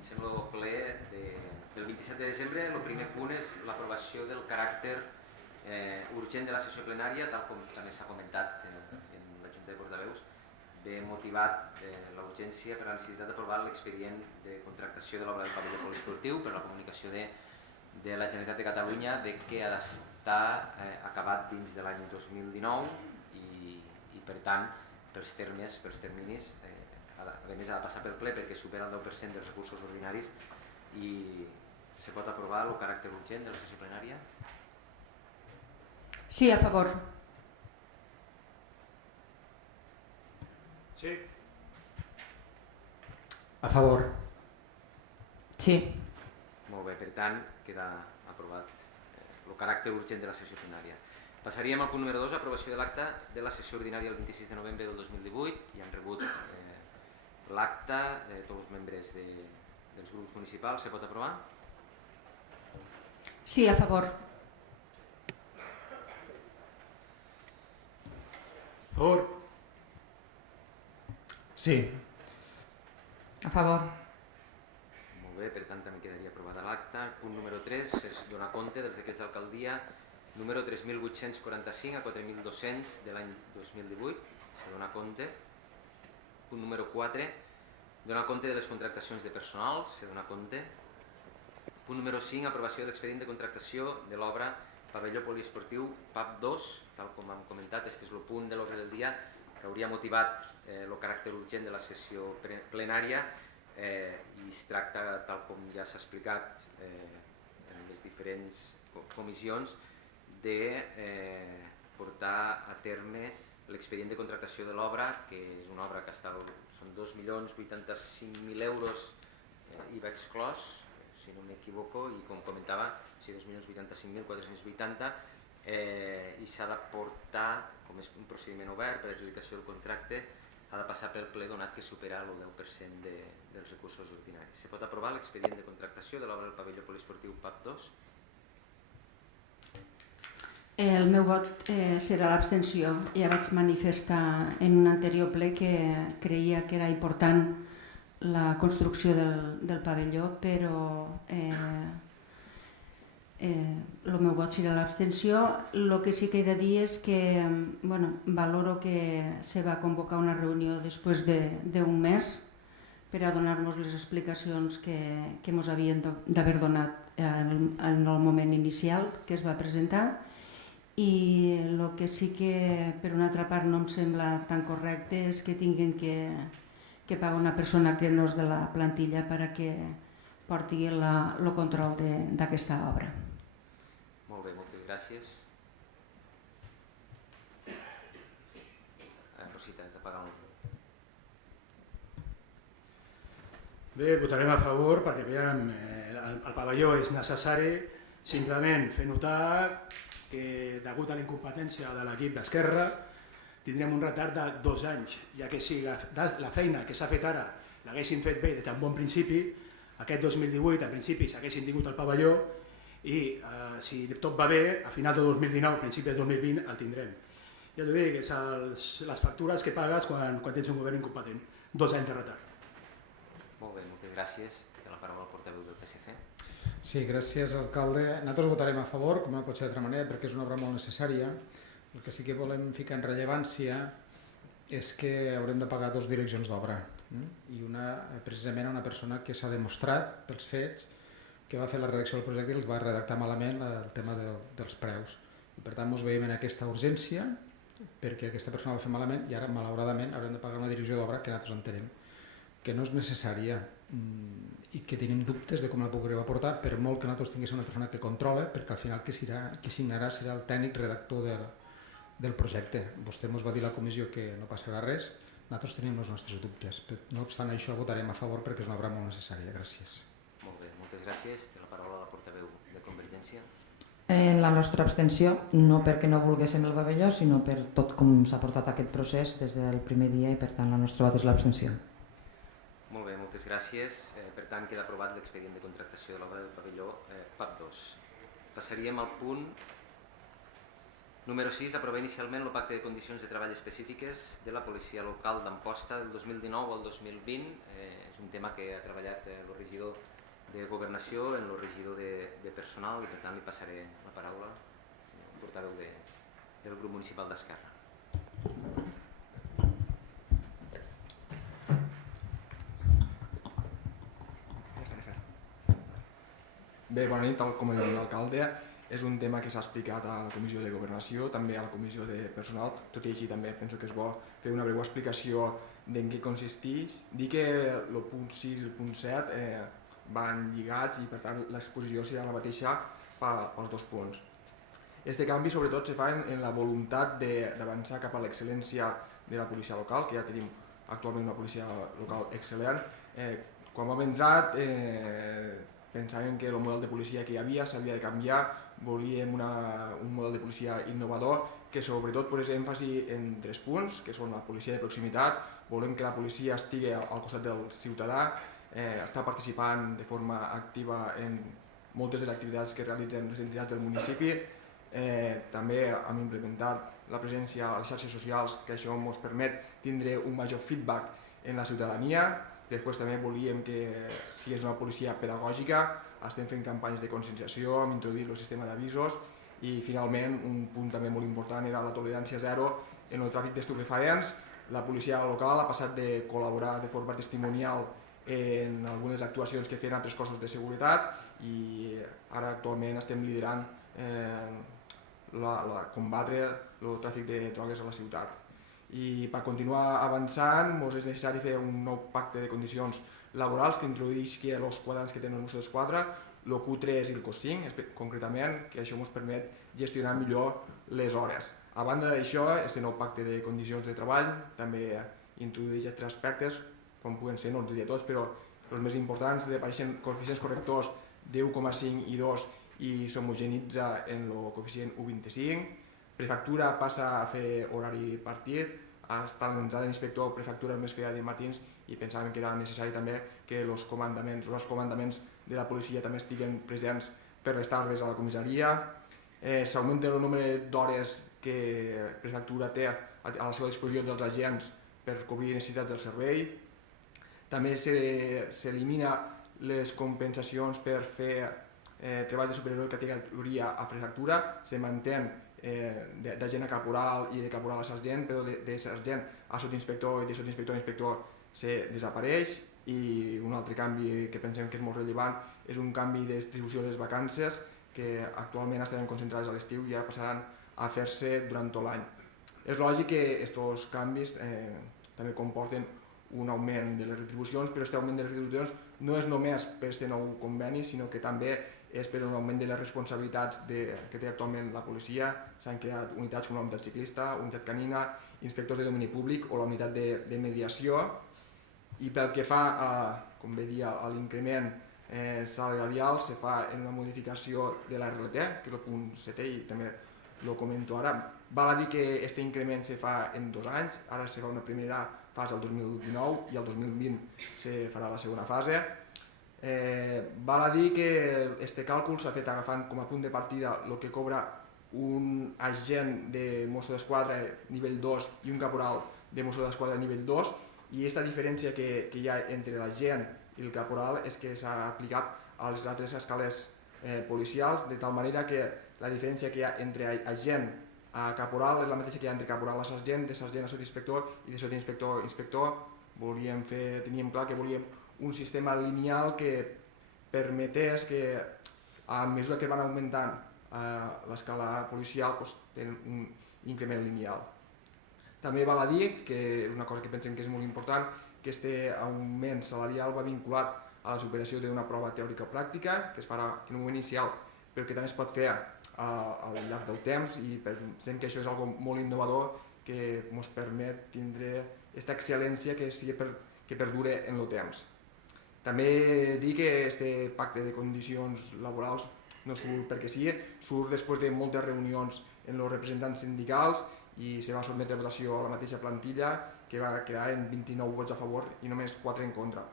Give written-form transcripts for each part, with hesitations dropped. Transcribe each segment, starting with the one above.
comencem el ple del 27 de desembre. El primer punt és l'aprovació del caràcter urgent de la sessió plenària, tal com també s'ha comentat en la Junta de Portaveus. Ve motivat la urgència per la necessitat d'aprovar l'expedient de contractació de l'obra del pavelló poliesportiu per a la comunicació de la Generalitat de Catalunya de que ha d'estar acabat dins de l'any 2019 i per tant pels terminis a més ha de passar pel ple perquè supera el 10% dels recursos ordinaris i se pot aprovar el caràcter urgent de la sessió plenària? Sí, a favor. Sí. A favor. Sí. Molt bé, per tant, queda aprovat el caràcter urgent de la sessió plenària. Passaríem al punt número 2, aprovació de l'acta de la sessió ordinària el 26 de novembre del 2018. I han rebut l'acta de tots els membres dels grups municipals. Se pot aprovar? Sí, a favor. A favor. Sí. A favor. Molt bé, per tant també quedaria aprovada l'acta. El punt número 3 és donar compte dels decrets d'alcaldia número 3.845 a 4.200 de l'any 2018. S'ha de donar compte. Punt número 4, donar compte de les contractacions de personal, s'ha de donar compte. Punt número 5, aprovació de l'expedient de contractació de l'obra pavelló poliesportiu PAP 2, tal com hem comentat. Aquest és el punt de l'ordre del dia que hauria motivat el caràcter urgent de la sessió plenària i es tracta, tal com ja s'ha explicat en les diferents comissions, de portar a terme l'expedient de contractació de l'obra, que és una obra que són 2.085.000 euros IVA exclòs, si no m'equivoco, i com comentava, 2.085.480, i s'ha de portar, com és un procediment obert per adjudicació del contracte, ha de passar pel ple donat que supera el 10% dels recursos ordinaris. Se pot aprovar l'expedient de contractació de l'obra del pavelló poliesportiu PAP 2? El meu vot serà l'abstenció. Ja vaig manifestar en un anterior ple que creia que era important la construcció del pavelló, però el meu vot serà l'abstenció. El que sí que he de dir és que valoro que se va convocar una reunió després d'un mes per a donar-nos les explicacions que ens havien d'haver donat en el moment inicial que es va presentar. I el que sí que per una altra part no em sembla tan correcte és que tinguin que pagar una persona que no és de la plantilla perquè porti el control d'aquesta obra. Molt bé, moltes gràcies. Rosita, has de pagar un... Bé, votarem a favor perquè el pavelló és necessari, simplement fer notar que degut a la incompetència de l'equip d'Esquerra tindrem un retard de 2 anys, ja que si la feina que s'ha fet ara l'haguessin fet bé des d'un bon principi, aquest 2018 en principi s'haguessin tingut el pavelló i si tot va bé, a final de 2019, principi de 2020 el tindrem. Ja t'ho dic, és les factures que pagues quan tens un govern incompetent, 2 anys de retard. Molt bé, moltes gràcies. Té la paraula el portaveu del PSC. Sí, gràcies, alcalde. Nosaltres votarem a favor, com no pot ser d'altra manera, perquè és una obra molt necessària. El que sí que volem ficar en rellevància és que haurem de pagar 2 direccions d'obra i precisament a una persona que s'ha demostrat pels fets que va fer la redacció del projecte i els va redactar malament el tema dels preus. I per tant, ens veiem en aquesta urgència perquè aquesta persona ho va fer malament i ara, malauradament, haurem de pagar una direcció d'obra que nosaltres entenem que no és necessària i que tenim dubtes de com la podreu aportar, per molt que nosaltres tinguéssim una persona que controla, perquè al final qui signarà serà el tècnic redactor del projecte. Vostè ens va dir a la comissió que no passarà res, nosaltres tenim els nostres dubtes. No obstant això, votarem a favor perquè és una obra molt necessària. Gràcies. Molt bé, moltes gràcies. Té la paraula la portaveu de Convergència. La nostra abstenció, no perquè no volguéssim el pavelló, sinó per tot com s'ha portat aquest procés des del primer dia i per tant la nostra vot és l'abstenció. Molt bé, moltes gràcies. Per tant, queda aprovat l'expedient de contractació de l'obra del pavelló PAP 2. Passaríem al punt Número 6, aprovar inicialment el pacte de condicions de treball específiques de la policia local d'Amposta del 2019 al 2020. És un tema que ha treballat el regidor de Governació en el regidor de Personal i per tant li passaré la paraula al portaveu del grup municipal d'Esquerra. Bé, bona nit, tal com ha dit l'alcalde. És un tema que s'ha explicat a la Comissió de Governació, també a la Comissió de Personal, tot i així també penso que és bo fer una breu explicació d'en què consisteix. Dir que el punt 6 i el punt 7 van lligats i per tant l'exposició serà la mateixa pels dos punts. Aquest canvi sobretot se fa en la voluntat d'avançar cap a l'excel·lència de la policia local, que ja tenim actualment una policia local excel·lent. Quan vam entrar pensàvem que el model de policia que hi havia s'havia de canviar, volíem un model de policia innovador que sobretot posés èmfasi en 3 punts, que són la policia de proximitat, volem que la policia estigui al costat del ciutadà, està participant de forma activa en moltes de les activitats que realitzen les entitats del municipi, també hem implementat la presència a les xarxes socials, que això ens permet tindre un major feedback en la ciutadania. Després també volíem que sigués una policia pedagògica, estem fent campanyes de conscienciació, hem introduït el sistema d'avisos i finalment un punt també molt important era la tolerància zero en el tràfic d'estupefaents. La policia local ha passat de col·laborar de forma testimonial en algunes actuacions que feien altres cossos de seguretat i ara actualment estem liderant combatre el tràfic de drogues a la ciutat. I per continuar avançant és necessari fer un nou pacte de condicions laborals que introduïsqui els quadrants que tenen els Mossos d'Esquadra, el Q3 i el Q5, concretament, que això ens permet gestionar millor les hores. A banda d'això, aquest nou pacte de condicions de treball també introdueix altres aspectes, com puguen ser, no els diré tots, però els més importants, apareixen coeficients correctors de 1,5 i 2 i s'homogenitza en el coeficient 1,25. Prefectura passa a fer horari partit, està l'entrada d'inspector prefectura només feia de matins i pensàvem que era necessari també que els comandaments de la policia també estiguen presents per les tardes a la comissaria. S'augmenta el nombre d'hores que prefectura té a la seva disposició dels agents per cobrir necessitats del servei. També s'elimina les compensacions per fer treballs de superior categoria a prefectura, se mantén d'agent a caporal i de caporal a sergent, però de sergent a sotsinspector i de sotsinspector a inspector se desapareix. I un altre canvi que pensem que és molt rellevant és un canvi de distribució de les vacances que actualment estaven concentrades a l'estiu i ara passaran a fer-se durant tot l'any. És lògic que aquests canvis també comporten un augment de les retribucions, però aquest augment de les retribucions no és només per aquest nou conveni, sinó que també és per un augment de les responsabilitats que té actualment la policia. S'han creat unitats com la unitat ciclista, unitat canina, inspectors de domini públic o la unitat de mediació. I pel que fa, com bé dir, a l'increment salarial, se fa en una modificació de la RLT, que és el punt 7 i també ho comento ara. Val a dir que aquest increment se fa en 2 anys, ara se fa una primera fase el 2019 i el 2020 se farà la segona fase. Val a dir que aquest càlcul s'ha fet agafant com a punt de partida el que cobra un agent de Mossos d'Esquadra nivell 2 i un caporal de Mossos d'Esquadra nivell 2 i aquesta diferència que hi ha entre l'agent i el caporal és que s'ha aplicat a les altres escales policials de tal manera que la diferència que hi ha entre agent a caporal és la mateixa que hi ha entre caporal a sergent, de sergent a sotsinspector i de sotsinspector a inspector. Teníem clar que volíem un sistema lineal que permetés que a mesura que van augmentant l'escala policial tenen un increment lineal. També val a dir, que és una cosa que pensem que és molt important, que aquest augment salarial va vinculat a la superació d'una prova teòrica o pràctica que es farà en un moment inicial però que també es pot fer al llarg del temps i pensem que això és una cosa molt innovador que ens permet tindre aquesta excel·lència que perdure en el temps. També dir que aquest pacte de condicions laborals no surt perquè sí, surt després de moltes reunions amb els representants sindicals i se va sotmetre a votació a la mateixa plantilla que va quedar en 29 vots a favor i només 4 en contra.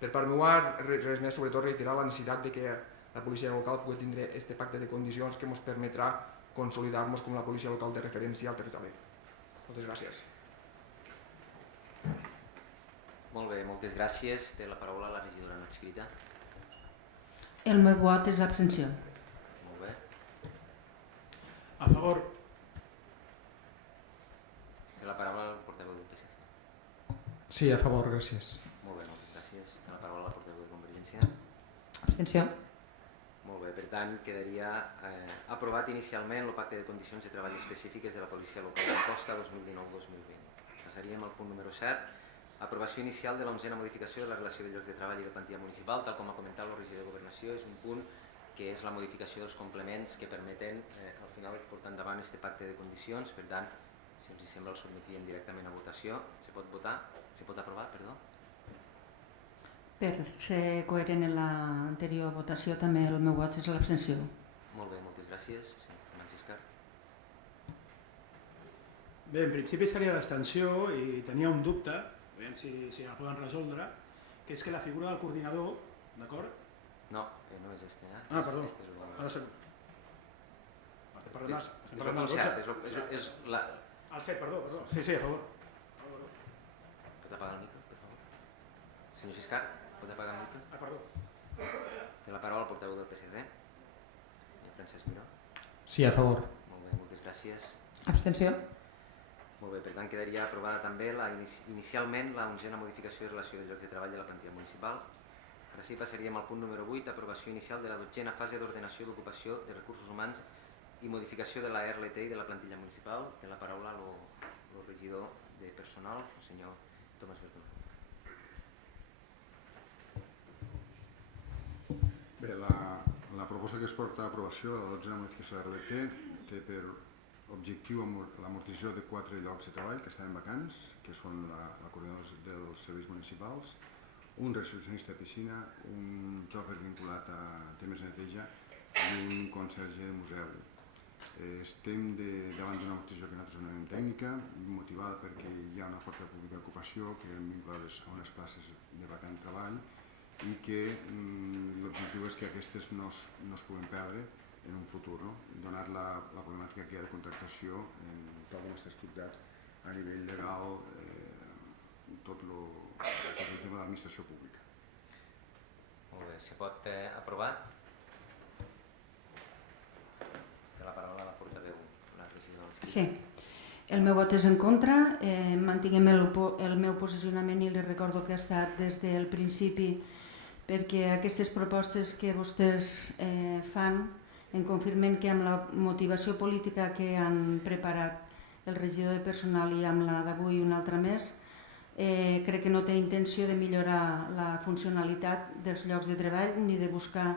Per part meva, res més, sobretot reiterar la necessitat de que la policia local pugui tindre aquest pacte de condicions que ens permetrà consolidar-nos com la policia local de referència al territori. Moltes gràcies. Molt bé, moltes gràcies. Té la paraula la regidora no adscrita. El meu vot és abstenció. Molt bé. A favor. Té la paraula el portaveu del PSC. Sí, a favor, gràcies. Molt bé, moltes gràcies. Té la paraula la portaveu de Convergència. Abstenció. Molt bé, per tant, quedaria aprovat inicialment el pacte de condicions de treball específiques de la policia local d'Amposta 2019-2020. Passaríem al punt número 7, aprovació inicial de l'11a modificació de la relació de llocs de treball i de plantilla municipal, tal com ha comentat el regidor de Governació. És un punt que és la modificació dels complements que permeten al final portar endavant aquest pacte de condicions. Per tant, si ens sembla, el sotmetríem directament a votació. Se pot votar? Se pot aprovar, perdó? Per ser coherent en l'anterior votació, també el meu vot és l'abstenció. Molt bé, moltes gràcies. Senyor Franciscar. Bé, en principi seria l'abstenció i tenia un dubte, aviam si la poden resoldre, que és que la figura del coordinador, d'acord? No, no és este. Ah, perdó. Este és el... Ara sé. Estem parlant del concert, 12. és la... El 7, perdó. Sí, a favor. Pot apagar el micro, per favor? Senyor Xiscar, pot apagar el micro? Ah, perdó. Té la paraula el portaveu del PSC. Senyor Francesc Miró. Sí, a favor. Molt bé, moltes gràcies. Abstenció. Molt bé, per tant quedaria aprovada també inicialment la 11a modificació de relació de llocs de treball de la plantilla municipal. Ara sí passaríem al punt número 8, aprovació inicial de la 12a fase d'ordenació d'ocupació de recursos humans i modificació de la RLT i de la plantilla municipal. Té la paraula el regidor de personal, el senyor Tomàs Verdú. Bé, la proposta que es porta a aprovació, la 12a modificació de RLT, té per objectiu l'amortització de 4 llocs de treball que estaven vacants, que són la coordinadora dels serveis municipals, un recepcionista de piscina, un xòfer vinculat a temes de neteja i un conserge de museu. Estem davant d'una amortització que nosaltres anomenem tècnica, motivada perquè hi ha una forta pública d'ocupació que hem vinculades a unes places de vacant treball i que l'objectiu és que aquestes no es puguin perdre en un futur, donat la problemàtica que hi ha de contractació tal com està estructurat a nivell legal tot el tema de l'administració pública. Molt bé, se pot aprovar? Té la paraula la portaveu, la regidora. Sí, el meu vot és en contra, mantinguem el meu posicionament i li recordo que ha estat des del principi perquè aquestes propostes que vostès fan em confirmen que amb la motivació política que han preparat el regidor de personal i amb la d'avui una altra més, crec que no té intenció de millorar la funcionalitat dels llocs de treball ni de buscar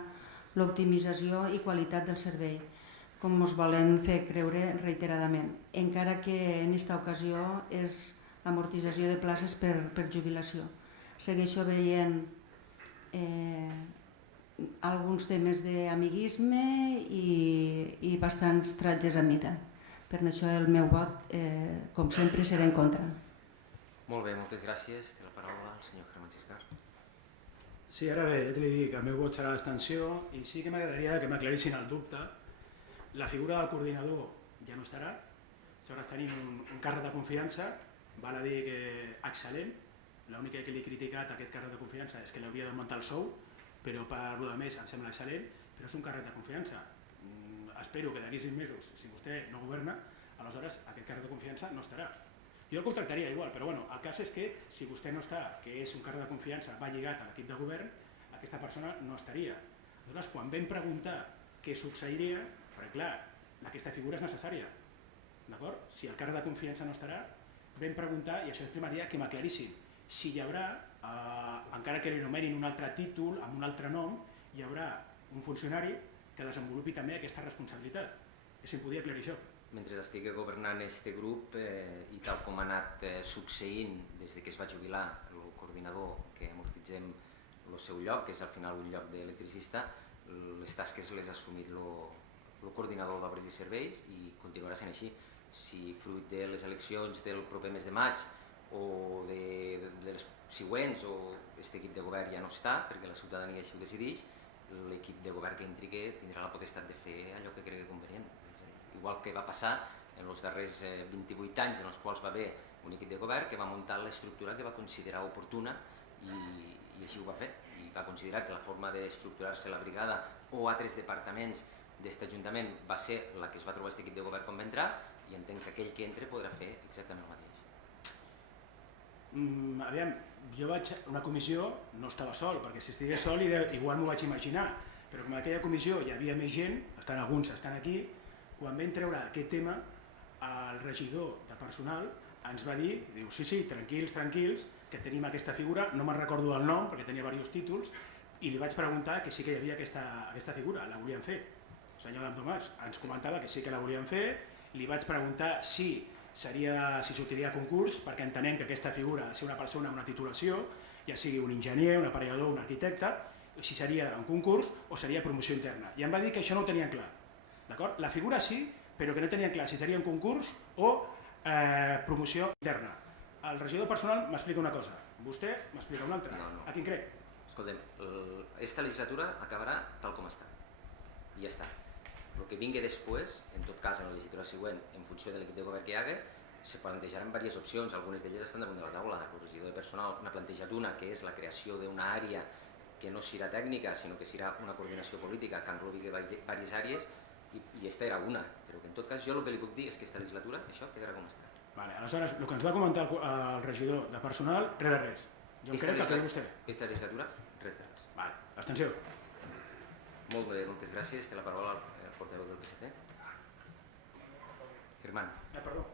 l'optimització i qualitat del servei, com ens volen fer creure reiteradament, encara que en aquesta ocasió és amortització de places per jubilació. Segueixo veient alguns temes d'amiguisme i bastants tratges a mida. Per això el meu vot, com sempre, serà en contra. Molt bé, moltes gràcies. Té la paraula el senyor Franciscar. Sí, ara bé, ja t'he dit que el meu vot serà d'abstenció i sí que m'agradaria que m'aclarissin el dubte. La figura del coordinador ja no estarà, aleshores tenim un càrrec de confiança, val a dir que excel·lent, l'única que li he criticat a aquest càrrec de confiança és que l'hauria d'augmentar el sou, però per lo de més em sembla excel·lent, però és un càrrec de confiança. Espero que d'aquí 5 mesos, si vostè no governa, aleshores aquest càrrec de confiança no estarà. Jo el contractaria igual, però bueno, el cas és que si vostè no està, que és un càrrec de confiança, va lligat a l'equip de govern, aquesta persona no estaria. Aleshores, quan vam preguntar què succeiria, perquè clar, aquesta figura és necessària, d'acord? Si el càrrec de confiança no estarà, vam preguntar, i això m'agradaria que m'aclarissin, si hi haurà, encara que li anomenin un altre títol, amb un altre nom, hi haurà un funcionari que desenvolupi també aquesta responsabilitat. Si em podia aclarir això. Mentre estigui governant aquest grup i tal com ha anat succeint des que es va jubilar el coordinador que amortitzem el seu lloc, que és al final un lloc d'electricista, les tasques les ha assumit el coordinador d'obres i serveis i continuarà sent així. Si fruit de les eleccions del proper mes de maig o de les següents o aquest equip de govern ja no està perquè la ciutadania així ho decideix, l'equip de govern que entri tindrà la potestat de fer allò que cregui convenient. igual que va passar en els darrers 28 anys en els quals va haver un equip de govern que va muntar l'estructura que va considerar oportuna i així ho va fer. I va considerar que la forma d'estructurar-se la brigada o altres departaments d'aquest Ajuntament va ser la que es va trobar aquest equip de govern quan va entrar i entenc que aquell que entre podrà fer exactament el mateix. Aviam, jo vaig a una comissió, no estava sol, perquè si estigués sol igual m'ho vaig imaginar, però com en aquella comissió hi havia més gent, alguns estan aquí, quan vam treure aquest tema, el regidor de personal ens va dir, diu, sí, tranquils, que tenim aquesta figura, no me'n recordo del nom perquè tenia diversos títols, i li vaig preguntar que sí que hi havia aquesta figura, la volien fer. El senyor Dan Tomàs ens comentava que sí que la volien fer, li vaig preguntar si sortiria a concurs, perquè entenem que aquesta figura ha de ser una persona amb una titulació, ja sigui un enginyer, un aparellador, un arquitecte, si seria un concurs o seria promoció interna. I em va dir que això no ho tenien clar. La figura sí, però que no tenien clar si seria un concurs o promoció interna. El regidor personal m'explica una cosa, vostè m'explica una altra. No. A quin crec? Escoltem, aquesta legislatura acabarà tal com està. I ja està. El que vingui després, en tot cas en la legislatura següent, en funció de l'equip de govern que hi hagi, se plantejaran diverses opcions, algunes d'elles estan damunt de la taula. El regidor de personal n'ha plantejat una, que és la creació d'una àrea que no serà tècnica, sinó que serà una coordinació política que englobi diverses àrees, i aquesta era una, però que en tot cas jo el que li puc dir és que aquesta legislatura això quedarà com està. Aleshores, el que ens va comentar el regidor de personal, res de res. Jo crec que el que diu vostè. Aquesta legislatura, res de res. Abstenció. Moltes gràcies. Té la paraula el portaveu del PSC. Firmant. Perdó.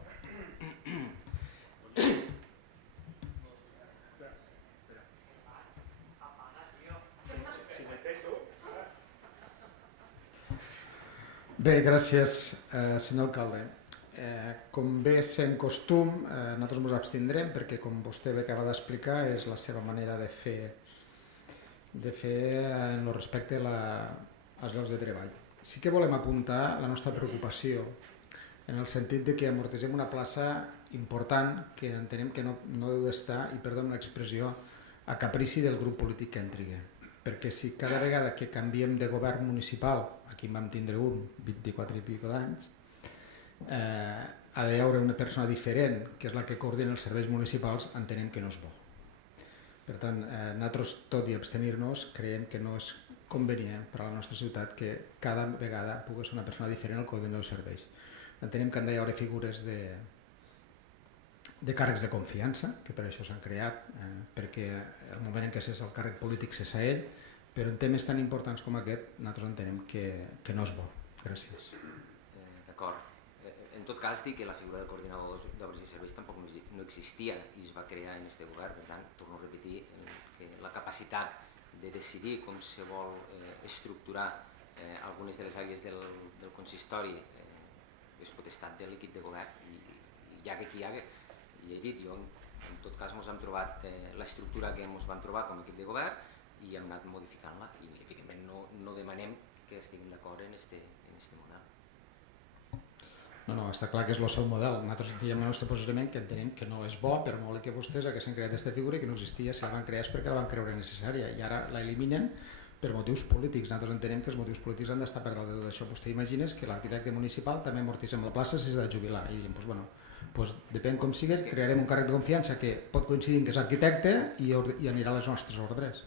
Bé, gràcies, senyor alcalde. Com bé sent costum, nosaltres ens abstindrem perquè, com vostè bé acaba d'explicar, és la seva manera de fer en el respecte als llocs de treball. Sí que volem apuntar la nostra preocupació en el sentit de que amortitzem una plaça important que entenem que no deu d'estar, i perdó l'expressió, a caprici del grup polític que entri. Perquè si cada vegada que canviem de govern municipal, aquí en vam tindre un, 24 i pico d'anys, ha d'hi haure una persona diferent, que és la que coordina els serveis municipals, entenem que no és bo. Per tant, nosaltres, tot i abstenir-nos, creiem que no és convenient per a la nostra ciutat que cada vegada pugui ser una persona diferent al coordinador dels serveis. Entenem que han d'hi haure figures de càrrecs de confiança, que per això s'han creat, perquè el moment en què cessa el càrrec polític cessa ell, però en temes tan importants com aquest nosaltres entenem que no és bo. Gràcies. D'acord. En tot cas, dic que la figura del coordinador d'obres i serveis tampoc no existia i es va crear en aquest govern, per tant, torno a repetir que la capacitat de decidir com se vol estructurar algunes de les àrees del consistori és potestat de l'equip de govern i hi ha qui hi ha, i he dit, jo en tot cas ens hem trobat l'estructura que ens vam trobar com a equip de govern i hem anat modificant-la i evidentment no demanem que estiguem d'acord en este model. No, està clar que és el seu model. Nosaltres diem el nostre posicionament que entenem que no és bo, per molt que vostès que s'han creat aquesta figura i que no existia, si la van crear és perquè la van creure necessària i ara la eliminen per motius polítics. Nosaltres entenem que els motius polítics han d'estar per dalt de tot això. Vostè imagines que l'arquitecte municipal també amortitzem la plaça si s'ha de jubilar i diem, doncs depèn com sigui, crearem un càrrec de confiança que pot coincidir que és arquitecte i anirà a les nostres ordres.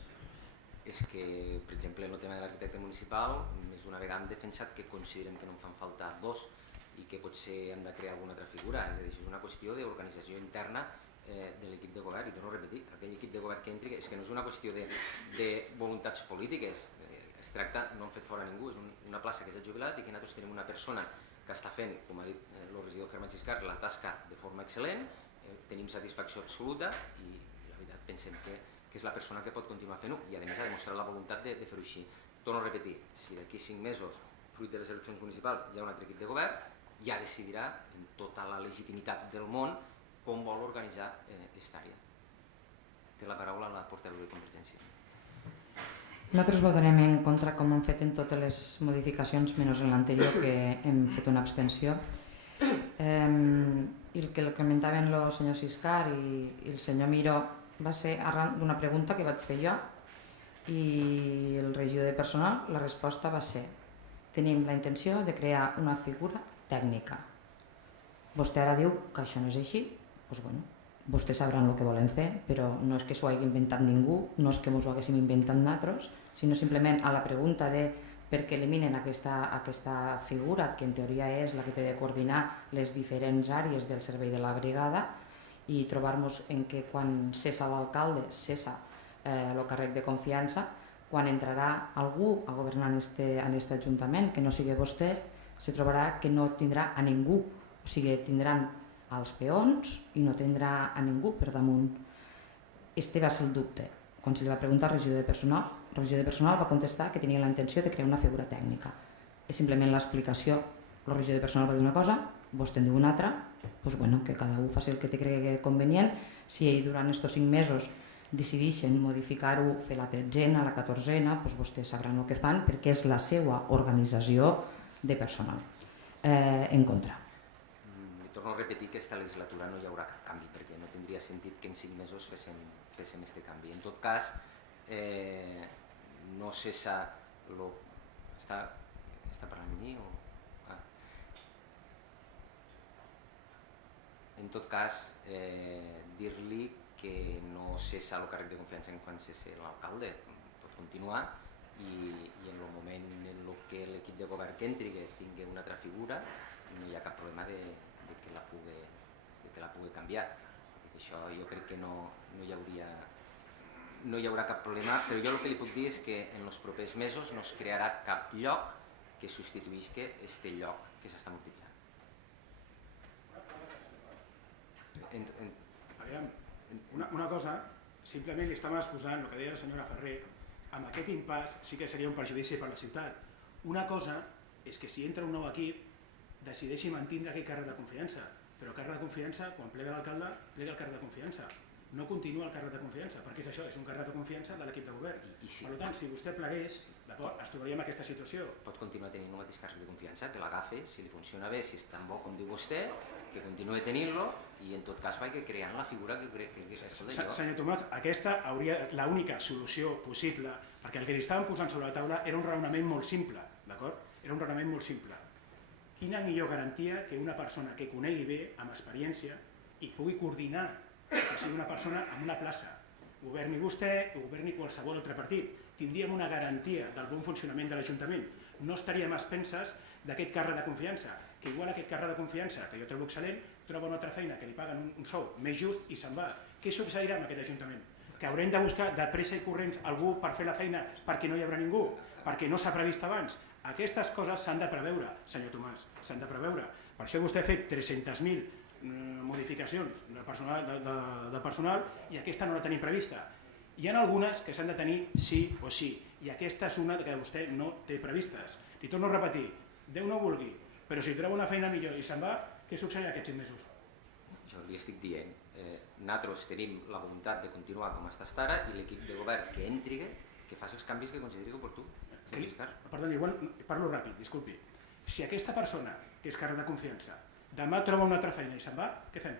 És que, per exemple, en el tema de l'arquitecte municipal, més d'una vegada hem defensat que considerem que no en fan falta dos i que potser hem de crear alguna altra figura. És a dir, és una qüestió d'organització interna de l'equip de govern, i torno a repetir, aquell equip de govern que entri és que no és una qüestió de voluntats polítiques, es tracta, no han fet fora ningú, és una plaça que s'ha jubilat i que nosaltres tenim una persona que està fent, com ha dit el regidor Germán Ciscar, la tasca de forma excel·lent, tenim satisfacció absoluta i la veritat pensem que és la persona que pot continuar fent-ho i a més ha demostrat la voluntat de fer-ho així. Torno a repetir, si d'aquí 5 mesos, fruit de les eleccions municipals, hi ha un altre equip de govern, ja decidirà en tota la legitimitat del món com vol organitzar aquesta àrea. Té la paraula la portaveu de Convergència. Nosaltres votarem en contra, com hem fet en totes les modificacions, menys en l'anterior, que hem fet una abstenció. I el que comentaven el senyor Ciscar i el senyor Miró va ser arran d'una pregunta que vaig fer jo i el regidor de personal, la resposta va ser: tenim la intenció de crear una figura tècnica. Vostè ara diu que això no és així, doncs bueno, vostès sabran el que volen fer, però no és que s'ho hagi inventat ningú, no és que ens ho haguéssim inventat nosaltres, sinó simplement a la pregunta de per què eliminen aquesta figura, que en teoria és la que té de coordinar les diferents àrees del servei de la brigada, i trobar-nos en que quan cessa l'alcalde, cessa el càrrec de confiança, quan entrarà algú a governar en aquest ajuntament, que no sigui vostè, se trobarà que no tindrà a ningú, o sigui, tindran als peons i no tindrà a ningú per damunt. Este va ser el dubte. Quan se li va preguntar al regidor de personal, el regidor de personal va contestar que tenia la intenció de crear una figura tècnica. És simplement l'explicació. El regidor de personal va dir una cosa, vostè en diu una altra, doncs bueno, que cada un faci el que cregui convenient. Si ell durant aquests 5 mesos decideixen modificar-ho, fer la 13ena, la 14ena, doncs vostès sabran el que fan perquè és la seva organització de personal. En contra. Torno a repetir que aquesta legislatura no hi haurà cap canvi, perquè no tindria sentit que en 5 mesos féssim aquest canvi. En tot cas, no cessa... Està parlant amb mi o...? En tot cas, dir-li que no cessa el càrrec de confiança quan cessa l'alcalde, pot continuar, i en el moment en què l'equip de govern que entri tingui una altra figura, no hi ha cap problema de que la pugui canviar. Això jo crec que no hi haurà cap problema, però jo el que li puc dir és que en els propers mesos no es crearà cap lloc que substituïsca aquest lloc que s'està amortitzant. Una cosa, simplement li estàvem exposant el que deia la senyora Ferrer, amb aquest impàs sí que seria un perjudici per a la ciutat. Una cosa és que si entra un nou equip decideixi mantindre aquell càrrec de confiança, però el càrrec de confiança, quan plega l'alcalde, plega el càrrec de confiança. No continua el càrrec de confiança, perquè és això, és un càrrec de confiança de l'equip de govern. Per tant, si vostè plegués, es trobaria en aquesta situació. Pot continuar tenint el mateix càrrec de confiança, que l'agafi, si li funciona bé, si és tan bo com diu vostè, que continuï tenint-lo i en tot cas vagi creant la figura que crec que és el de jo. Senyor Tomàs, aquesta hauria l'única solució possible, perquè el que li estàvem posant sobre la taula era un raonament molt simple, d'acord? Era un raonament molt simple. Quina millor garantia que una persona que conegui bé, amb experiència, i pugui coordinar que sigui una persona amb una plaça, governi vostè o governi qualsevol altre partit, tindríem una garantia del bon funcionament de l'Ajuntament. No estaríem a expenses d'aquest càrrec de confiança, que igual aquest càrrec de confiança, que jo trobo excel·lent, troba una altra feina que li paguen un sou més just i se'n va. Què succeirà amb aquest Ajuntament? Que haurem de buscar de pressa i corrents algú per fer la feina perquè no hi haurà ningú, perquè no s'ha previst abans. Aquestes coses s'han de preveure, senyor Tomàs, s'han de preveure. Per això vostè ha fet 300.000 modificacions de personal i aquesta no la tenim prevista. Hi ha algunes que s'han de tenir sí o sí i aquesta és una que vostè no té previstes. Li torno a repetir, Déu no vulgui, però si troba una feina millor i se'n va, què succeirà aquests 5 mesos? Jo li estic dient, nosaltres tenim la voluntat de continuar com està ara i l'equip de govern que entri, que faci els canvis que consideri oportú. Perdoni, igual parlo ràpid, disculpi. Si aquesta persona, que és càrrec de confiança, demà troba una altra feina i se'n va, què fem?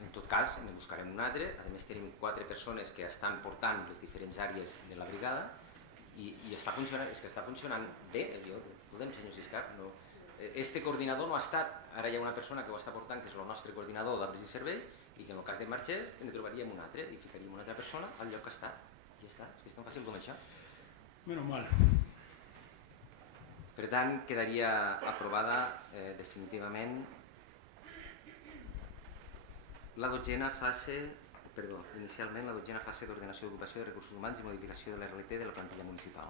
En tot cas, en buscarem un altre. A més, tenim 4 persones que estan portant les diferents àrees de la brigada i està funcionant bé. Podem, senyor Siscar, este coordinador no ha estat, ara hi ha una persona que ho està portant, que és el nostre coordinador d'obres i serveis, i que en el cas de marxés en trobaríem un altre i ficaríem una altra persona al lloc que està. Ja està, és que és tan fàcil com això. Menos mal. Per tant, quedaria aprovada definitivament la 12ª fase, inicialment la 12ª fase d'ordenació d'ocupació de recursos humans i modificació de l'RLT de la plantilla municipal.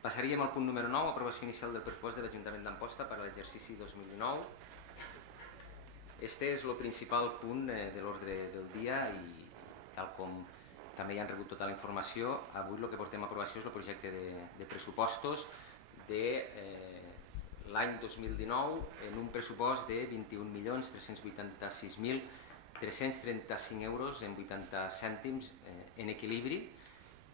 Passaríem al punt número 9, aprovació inicial del pressupost de l'Ajuntament d'Amposta per a l'exercici 2019. Este és el principal punt de l'ordre del dia i tal com també ja han rebut tota la informació, avui el que portem a aprovació és el projecte de pressupostos de l'any 2019 en un pressupost de 21.386.335 euros en 80 cèntims en equilibri,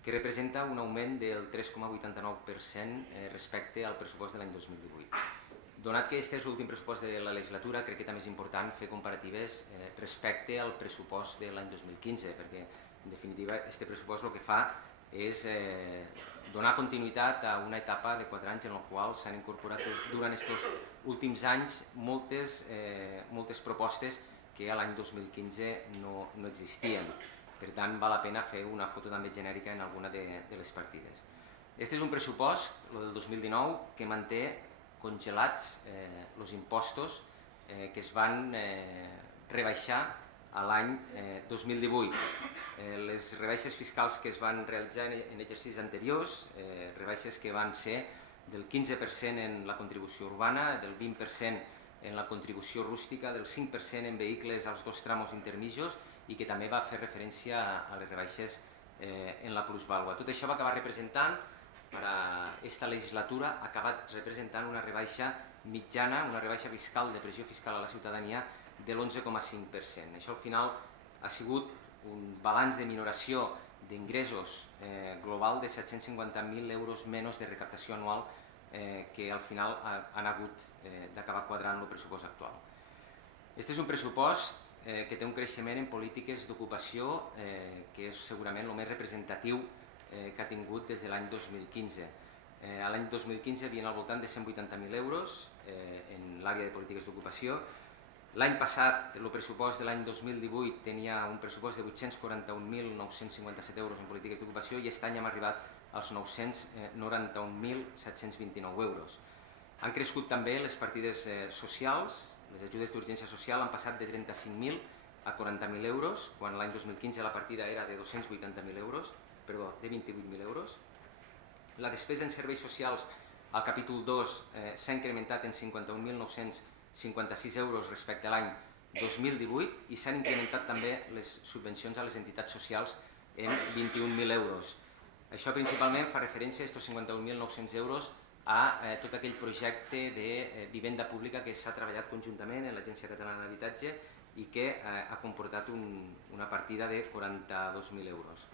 que representa un augment del 3,89% respecte al pressupost de l'any 2018. Donat que aquest és l'últim pressupost de la legislatura, crec que també és important fer comparatives respecte al pressupost de l'any 2015, perquè en definitiva aquest pressupost el que fa és donar continuïtat a una etapa de 4 anys en la qual s'han incorporat durant aquests últims anys moltes propostes que l'any 2015 no existien. Per tant, val la pena fer una foto també genèrica en alguna de les partides. Este és un pressupost, el del 2019, que manté congelats els impostos que es van rebaixar a l'any 2018. Les rebaixes fiscals que es van realitzar en exercicis anteriors, rebaixes que van ser del 15% en la contribució urbana, del 20% en la contribució rústica, del 5% en vehicles als 2 tramos intermitjos i que també va fer referència a les rebaixes en la plusvàlua. Tot això va acabar representant, per a aquesta legislatura, ha acabat representant una rebaixa mitjana, una rebaixa fiscal de pressió fiscal a la ciutadania de l'11,5%. Això al final ha sigut un balanç de minoració d'ingressos global de 750.000 euros menys de recaptació anual que al final han hagut d'acabar quadrant el pressupost actual. Este és un pressupost que té un creixement en polítiques d'ocupació que és segurament el més representatiu que ha tingut des de l'any 2015. L'any 2015 hi havia al voltant de 180.000 euros en l'àrea de polítiques d'ocupació. L'any passat, el pressupost de l'any 2018 tenia un pressupost de 841.957 euros en polítiques d'ocupació i aquest any hem arribat als 991.729 euros. Han crescut també les partides socials, les ajudes d'urgència social han passat de 35.000 a 40.000 euros, quan l'any 2015 la partida era de 280.000 euros, perdó, de 28.000 euros. La despesa en serveis socials al capítol 2 s'ha incrementat en 51.956 euros respecte a l'any 2018 i s'han incrementat també les subvencions a les entitats socials en 21.000 euros. Això principalment fa referència a aquests 51.900 euros a tot aquell projecte de vivenda pública que s'ha treballat conjuntament en l'Agència Catalana d'Habitatge i que ha comportat una partida de 42.000 euros.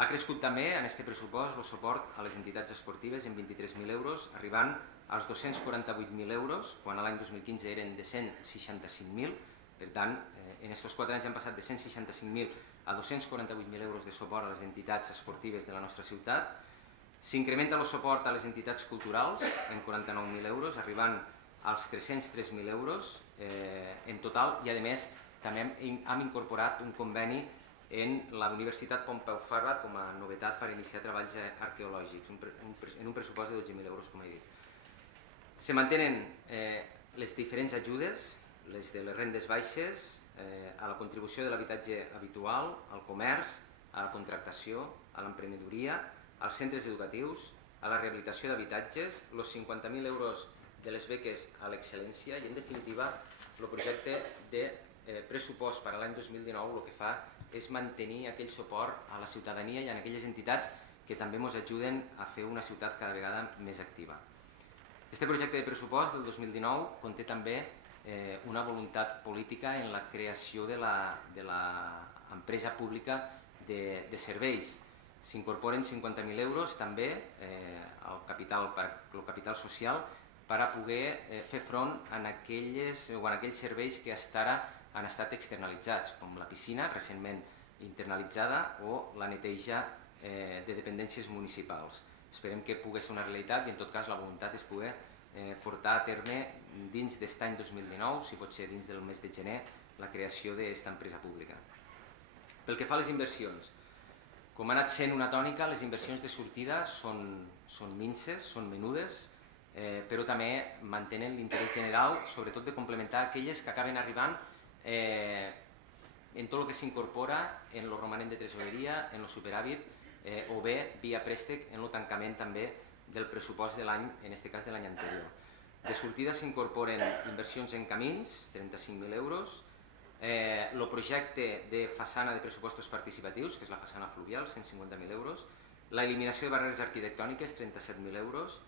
Ha crescut també en aquest pressupost el suport a les entitats esportives en 23.000 euros, arribant als 248.000 euros, quan l'any 2015 eren de 165.000. Per tant, en aquests 4 anys han passat de 165.000 a 248.000 euros de suport a les entitats esportives de la nostra ciutat. S'incrementa el suport a les entitats culturals en 49.000 euros, arribant als 303.000 euros en total, i a més també hem incorporat un conveni en la Universitat Pompeu Fabra com a novetat per iniciar treballs arqueològics, en un pressupost de 12.000 euros, com he dit. Se mantenen les diferents ajudes, les de les rendes baixes, a la contribució de l'habitatge habitual, al comerç, a la contractació, a l'emprenedoria, als centres educatius, a la rehabilitació d'habitatges, els 50.000 euros de les beques a l'excel·lència i, en definitiva, el projecte de pressupost per a l'any 2019 el que fa és mantenir aquell suport a la ciutadania i a aquelles entitats que també ens ajuden a fer una ciutat cada vegada més activa. Este projecte de pressupost del 2019 conté també una voluntat política en la creació de l'empresa pública de serveis. S'incorporen 50.000 euros també al capital social per a poder fer front a aquells serveis que fins ara han estat externalitzats, com la piscina, recentment internalitzada, o la neteja de dependències municipals. Esperem que pugui ser una realitat i, en tot cas, la voluntat és poder portar a terme dins d'aquest any 2019, si pot ser dins del mes de gener, la creació d'aquesta empresa pública. Pel que fa a les inversions, com ha anat sent una tònica, les inversions de sortida són minces, són menudes, però també mantenen l'interès general, sobretot de complementar aquelles que acaben arribant en tot el que s'incorpora en el romanent de tresoreria, en el superàvit, o bé via préstec en el tancament també del pressupost de l'any, en aquest cas de l'any anterior. De sortida s'incorporen inversions en camins, 35.000 euros, el projecte de façana de pressupostos participatius, que és la façana fluvial, 150.000 euros, l'eliminació de barreres arquitectòniques, 37.000 euros,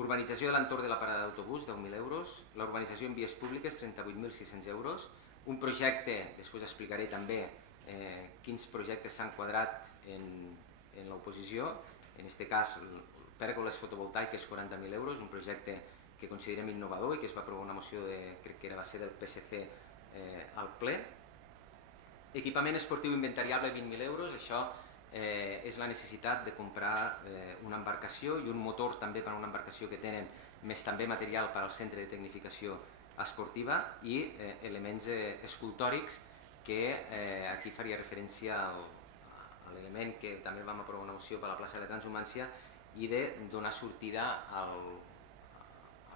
urbanització de l'entorn de la parada d'autobús, 10.000 euros, la urbanització en vies públiques, 38.600 euros, un projecte, després explicaré també quins projectes s'han quadrat en l'oposició, en aquest cas pèrgoles fotovoltaiques, 40.000 euros, un projecte que considerem innovador i que es va aprovar una moció, crec que va ser del PSC al ple. Equipament esportiu inventariable, 20.000 euros, això és la necessitat de comprar una embarcació i un motor també per a una embarcació que tenen, més també material per al centre de tecnificació esportiva i elements escultòrics que aquí faria referència a l'element que també vam aprovar una moció per a la plaça de la Transhumància i de donar sortida al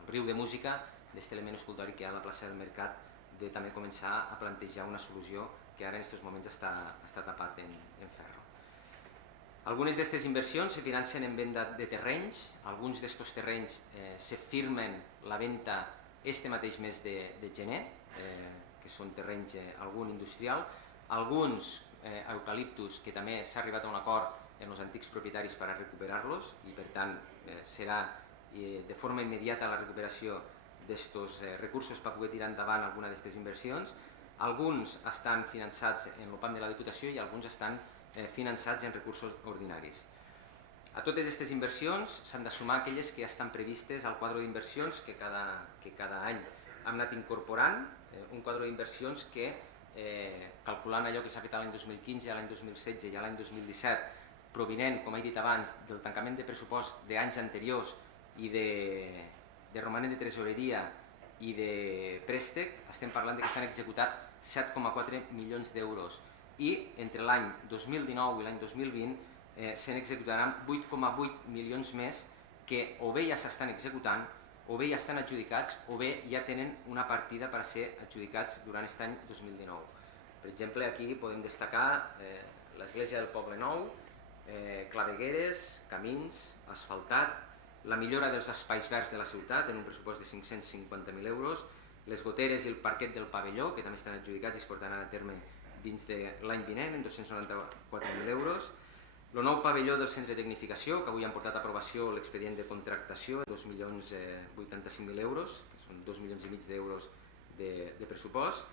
riu de música d'aquest element escultòric que hi ha a la plaça del Mercat, de també començar a plantejar una solució que ara en aquests moments està tapat en ferro. Algunes d'aquestes inversions se financen en venda de terrenys, alguns d'aquests terrenys se firmen la venda este mateix mes de gener, que són terrenys, algun industrial, alguns eucaliptus que també s'ha arribat a un acord en els antics propietaris per a recuperar-los i per tant serà de forma immediata la recuperació d'aquests recursos per poder tirar endavant alguna d'aquestes inversions. Alguns estan finançats en el PAM de la Diputació i alguns estan finançats en recursos ordinaris. A totes aquestes inversions s'han de sumar aquelles que ja estan previstes al quadre d'inversions que cada any hem anat incorporant, un quadre d'inversions que, calculant allò que s'ha fet l'any 2015, l'any 2016 i l'any 2017, provinent, com he dit abans, del tancament de pressupost d'anys anteriors i de romanent de tresoreria i de préstec, estem parlant que s'han executat 7,4 milions d'euros i entre l'any 2019 i l'any 2020 se n'executaran 8,8 milions més que o bé ja s'estan executant, o bé ja estan adjudicats, o bé ja tenen una partida per a ser adjudicats durant aquest any 2019. Per exemple, aquí podem destacar l'església del Poble Nou, clavegueres, camins, asfaltat, la millora dels espais verds de la ciutat en un pressupost de 550.000 euros, les goteres i el parquet del pavelló, que també estan adjudicats i es portaran a terme dins de l'any vinent, en 294.000 euros, el nou pavelló del centre de tecnificació, que avui han portat a aprovació l'expedient de contractació, 2.085.000 euros, que són 2,5 milions d'euros de pressupost,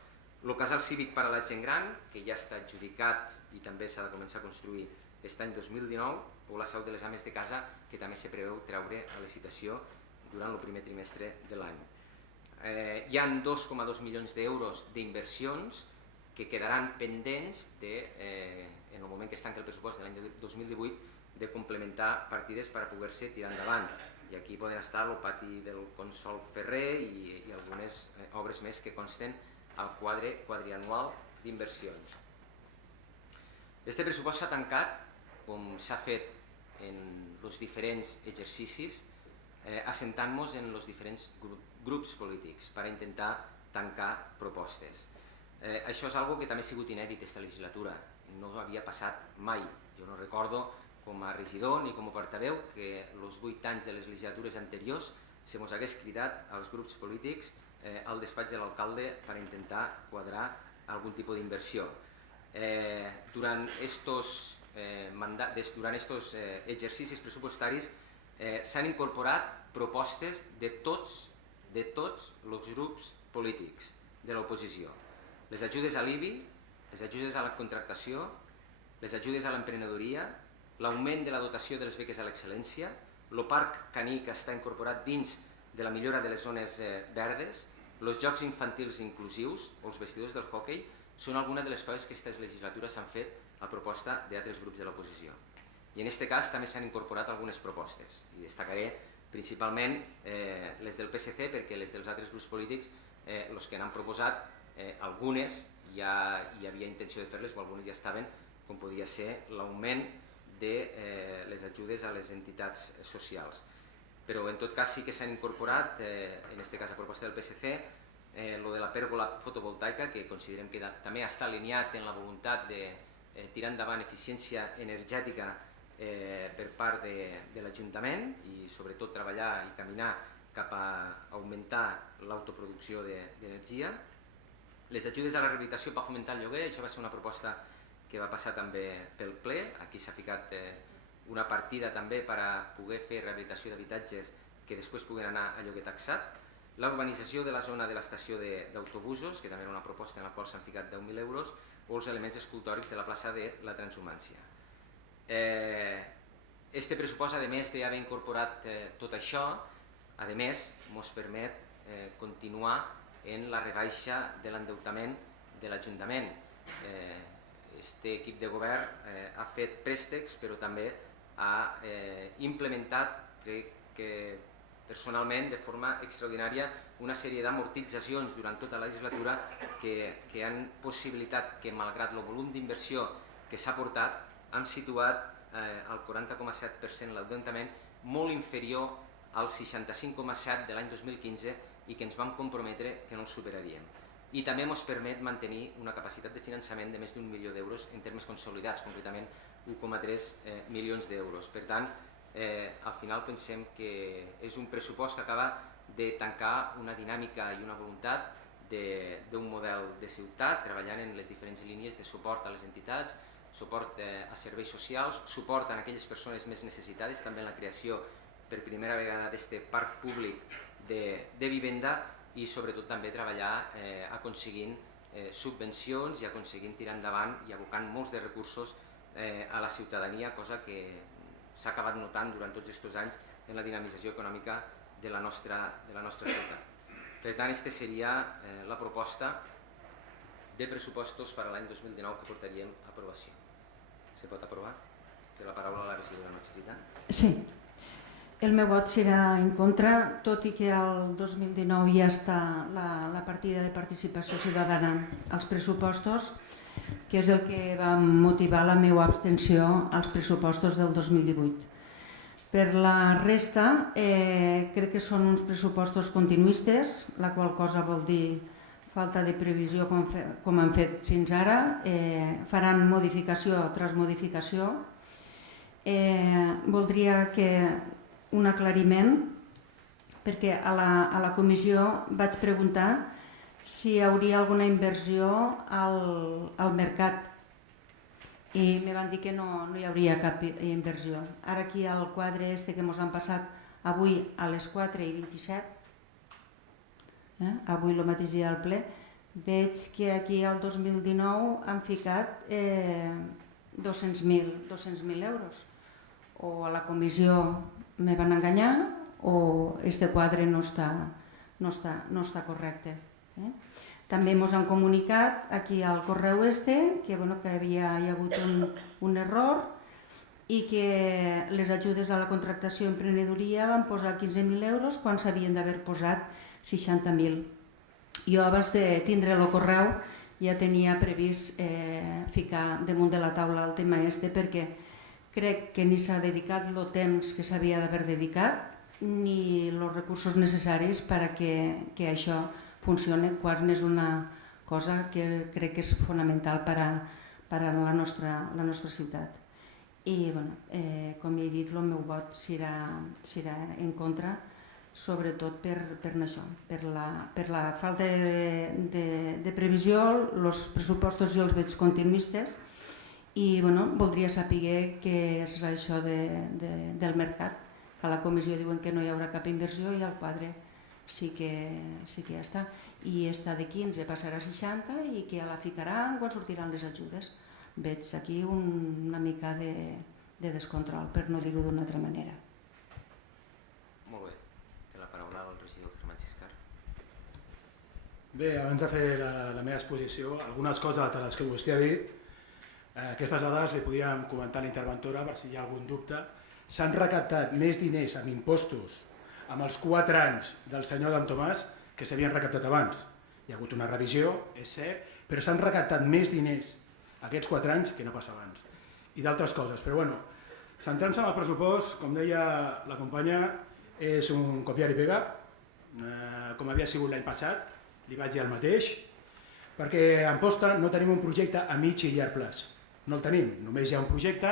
el casal cívic per a la gent gran, que ja està adjudicat i també s'ha de començar a construir aquest any 2019, o la seu de les ames de casa, que també se preveu treure a licitació durant el primer trimestre de l'any. Hi ha 2,2 milions d'euros d'inversions que quedaran pendents en el moment que es tanca el pressupost de l'any 2018 de complementar partides per a poder-se tirar endavant. I aquí poden estar el pati del Consol Ferrer i algunes obres més que consten al quadre quadrianual d'inversions. Este pressupost s'ha tancat, com s'ha fet en els diferents exercicis, assentant-nos en els diferents grups polítics per a intentar tancar propostes. Això és una cosa que també ha sigut inèdit aquesta legislatura, no havia passat mai. Jo no recordo com a regidor ni com a portaveu que els 8 anys de les legislatures anteriors se mos hagués cridat als grups polítics al despatx de l'alcalde per intentar quadrar algun tipus d'inversió. Durant estos exercicis pressupostaris s'han incorporat propostes de tots els grups polítics de l'oposició. Les ajudes a l'IBI, les ajudes a la contractació, les ajudes a l'emprenedoria, l'augment de la dotació de les beques a l'excel·lència, el parc caní que està incorporat dins de la millora de les zones verdes, els jocs infantils inclusius o els vestidors del hoquei, són algunes de les coses que aquestes legislatures s'han fet a proposta d'altres grups de l'oposició. I en aquest cas també s'han incorporat algunes propostes i destacaré principalment les del PSC perquè les dels altres grups polítics, els que n'han proposat, algunes ja hi havia intenció de fer-les o algunes ja estaven, com podria ser l'augment de les ajudes a les entitats socials. Però en tot cas sí que s'han incorporat, en aquest cas a proposta del PSC, lo de la pèrgola fotovoltaica, que considerem que també està alineat en la voluntat de tirar endavant eficiència energètica per part de l'Ajuntament i sobretot treballar i caminar cap a augmentar l'autoproducció d'energia. Les ajudes a la rehabilitació per fomentar el lloguer, això va ser una proposta que va passar també pel ple, aquí s'ha ficat una partida també per a poder fer rehabilitació d'habitatges que després puguen anar a lloguer taxat. La urbanització de la zona de l'estació d'autobusos, que també era una proposta en la qual s'han ficat 10.000 euros, o els elements escultòrics de la plaça de la Transhumància. Este pressupost, a més d'haver incorporat tot això, a més, ens permet continuar en la rebaixa de l'endeutament de l'Ajuntament. equip de govern ha fet préstecs, però també ha implementat, crec que personalment, de forma extraordinària, una sèrie d'amortitzacions durant tota la legislatura que han possibilitat que, malgrat el volum d'inversió que s'ha portat, han situat al 40,7% l'endeutament, molt inferior al 65,7% de l'any 2015 i que ens vam comprometre que no el superaríem. I també ens permet mantenir una capacitat de finançament de més d'1 milió d'euros en termes consolidats, concretament 1,3 milions d'euros. Per tant, al final pensem que és un pressupost que acaba de tancar una dinàmica i una voluntat d'un model de ciutat, treballant en les diferents línies de suport a les entitats, suport a serveis socials, suport a aquelles persones més necessitades, també en la creació per primera vegada d'aquest parc públic de vivenda i sobretot també treballar aconseguint subvencions i aconseguint tirar endavant i abocant molts de recursos a la ciutadania, cosa que s'ha acabat notant durant tots aquests anys en la dinamització econòmica de la nostra ciutat. Per tant, aquesta seria la proposta de pressupostos per a l'any 2019 que portaríem a aprovació. Se pot aprovar? Té la paraula la regidora Marcelita. Sí. El meu vot serà en contra, tot i que el 2019 ja està la partida de participació ciutadana als pressupostos, que és el que va motivar la meva abstenció als pressupostos del 2018. Per la resta, crec que són uns pressupostos continuistes, la qual cosa vol dir falta de previsió com han fet fins ara, faran modificació tras modificació. Voldria que un aclariment, perquè a la comissió vaig preguntar si hi hauria alguna inversió al mercat i me van dir que no hi hauria cap inversió. Ara aquí al quadre que ens han passat avui a les 4:27, avui el mateix dia del ple, veig que aquí al 2019 han ficat 200.000 euros. O a la comissió me van enganyar o este quadre no està correcte. També ens han comunicat aquí al correu que hi ha hagut un error i que les ajudes a la contractació i emprenedoria van posar 15.000 euros quan s'havien d'haver posat 60.000. Jo abans de tindre el correu ja tenia previst ficar damunt de la taula el tema perquè crec que ni s'ha dedicat el temps que s'havia d'haver dedicat ni els recursos necessaris perquè això funcioni quan és una cosa que crec que és fonamental per a la nostra ciutat. I, com ja he dit, el meu vot serà en contra, sobretot per això, per la falta de previsió. Els pressupostos jo els veig continuistes i voldria saber què és això del mercat, que a la comissió diuen que no hi haurà cap inversió i al quadre sí que ja està. I està de 15 passarà a 60 i que ja la ficaran quan sortiran les ajudes. Veig aquí una mica de descontrol, per no dir-ho d'una altra manera. Molt bé. Té la paraula el regidor Germán Xiscar. Bé, abans de fer la meva exposició, algunes coses de les que vostè ha dit, aquestes dades li podríem comentar a l'interventora per si hi ha algun dubte. S'han recaptat més diners amb impostos amb els 4 anys del senyor Dan Tomàs que s'havien recaptat abans. Hi ha hagut una revisió, és cert, però s'han recaptat més diners aquests 4 anys que no passa abans. I d'altres coses, però centrant-se en el pressupost, com deia la companya, és un copiar i pegar, com havia sigut l'any passat, li vaig dir el mateix, perquè a Amposta no tenim un projecte a mig i llarg plaç. No el tenim, només hi ha un projecte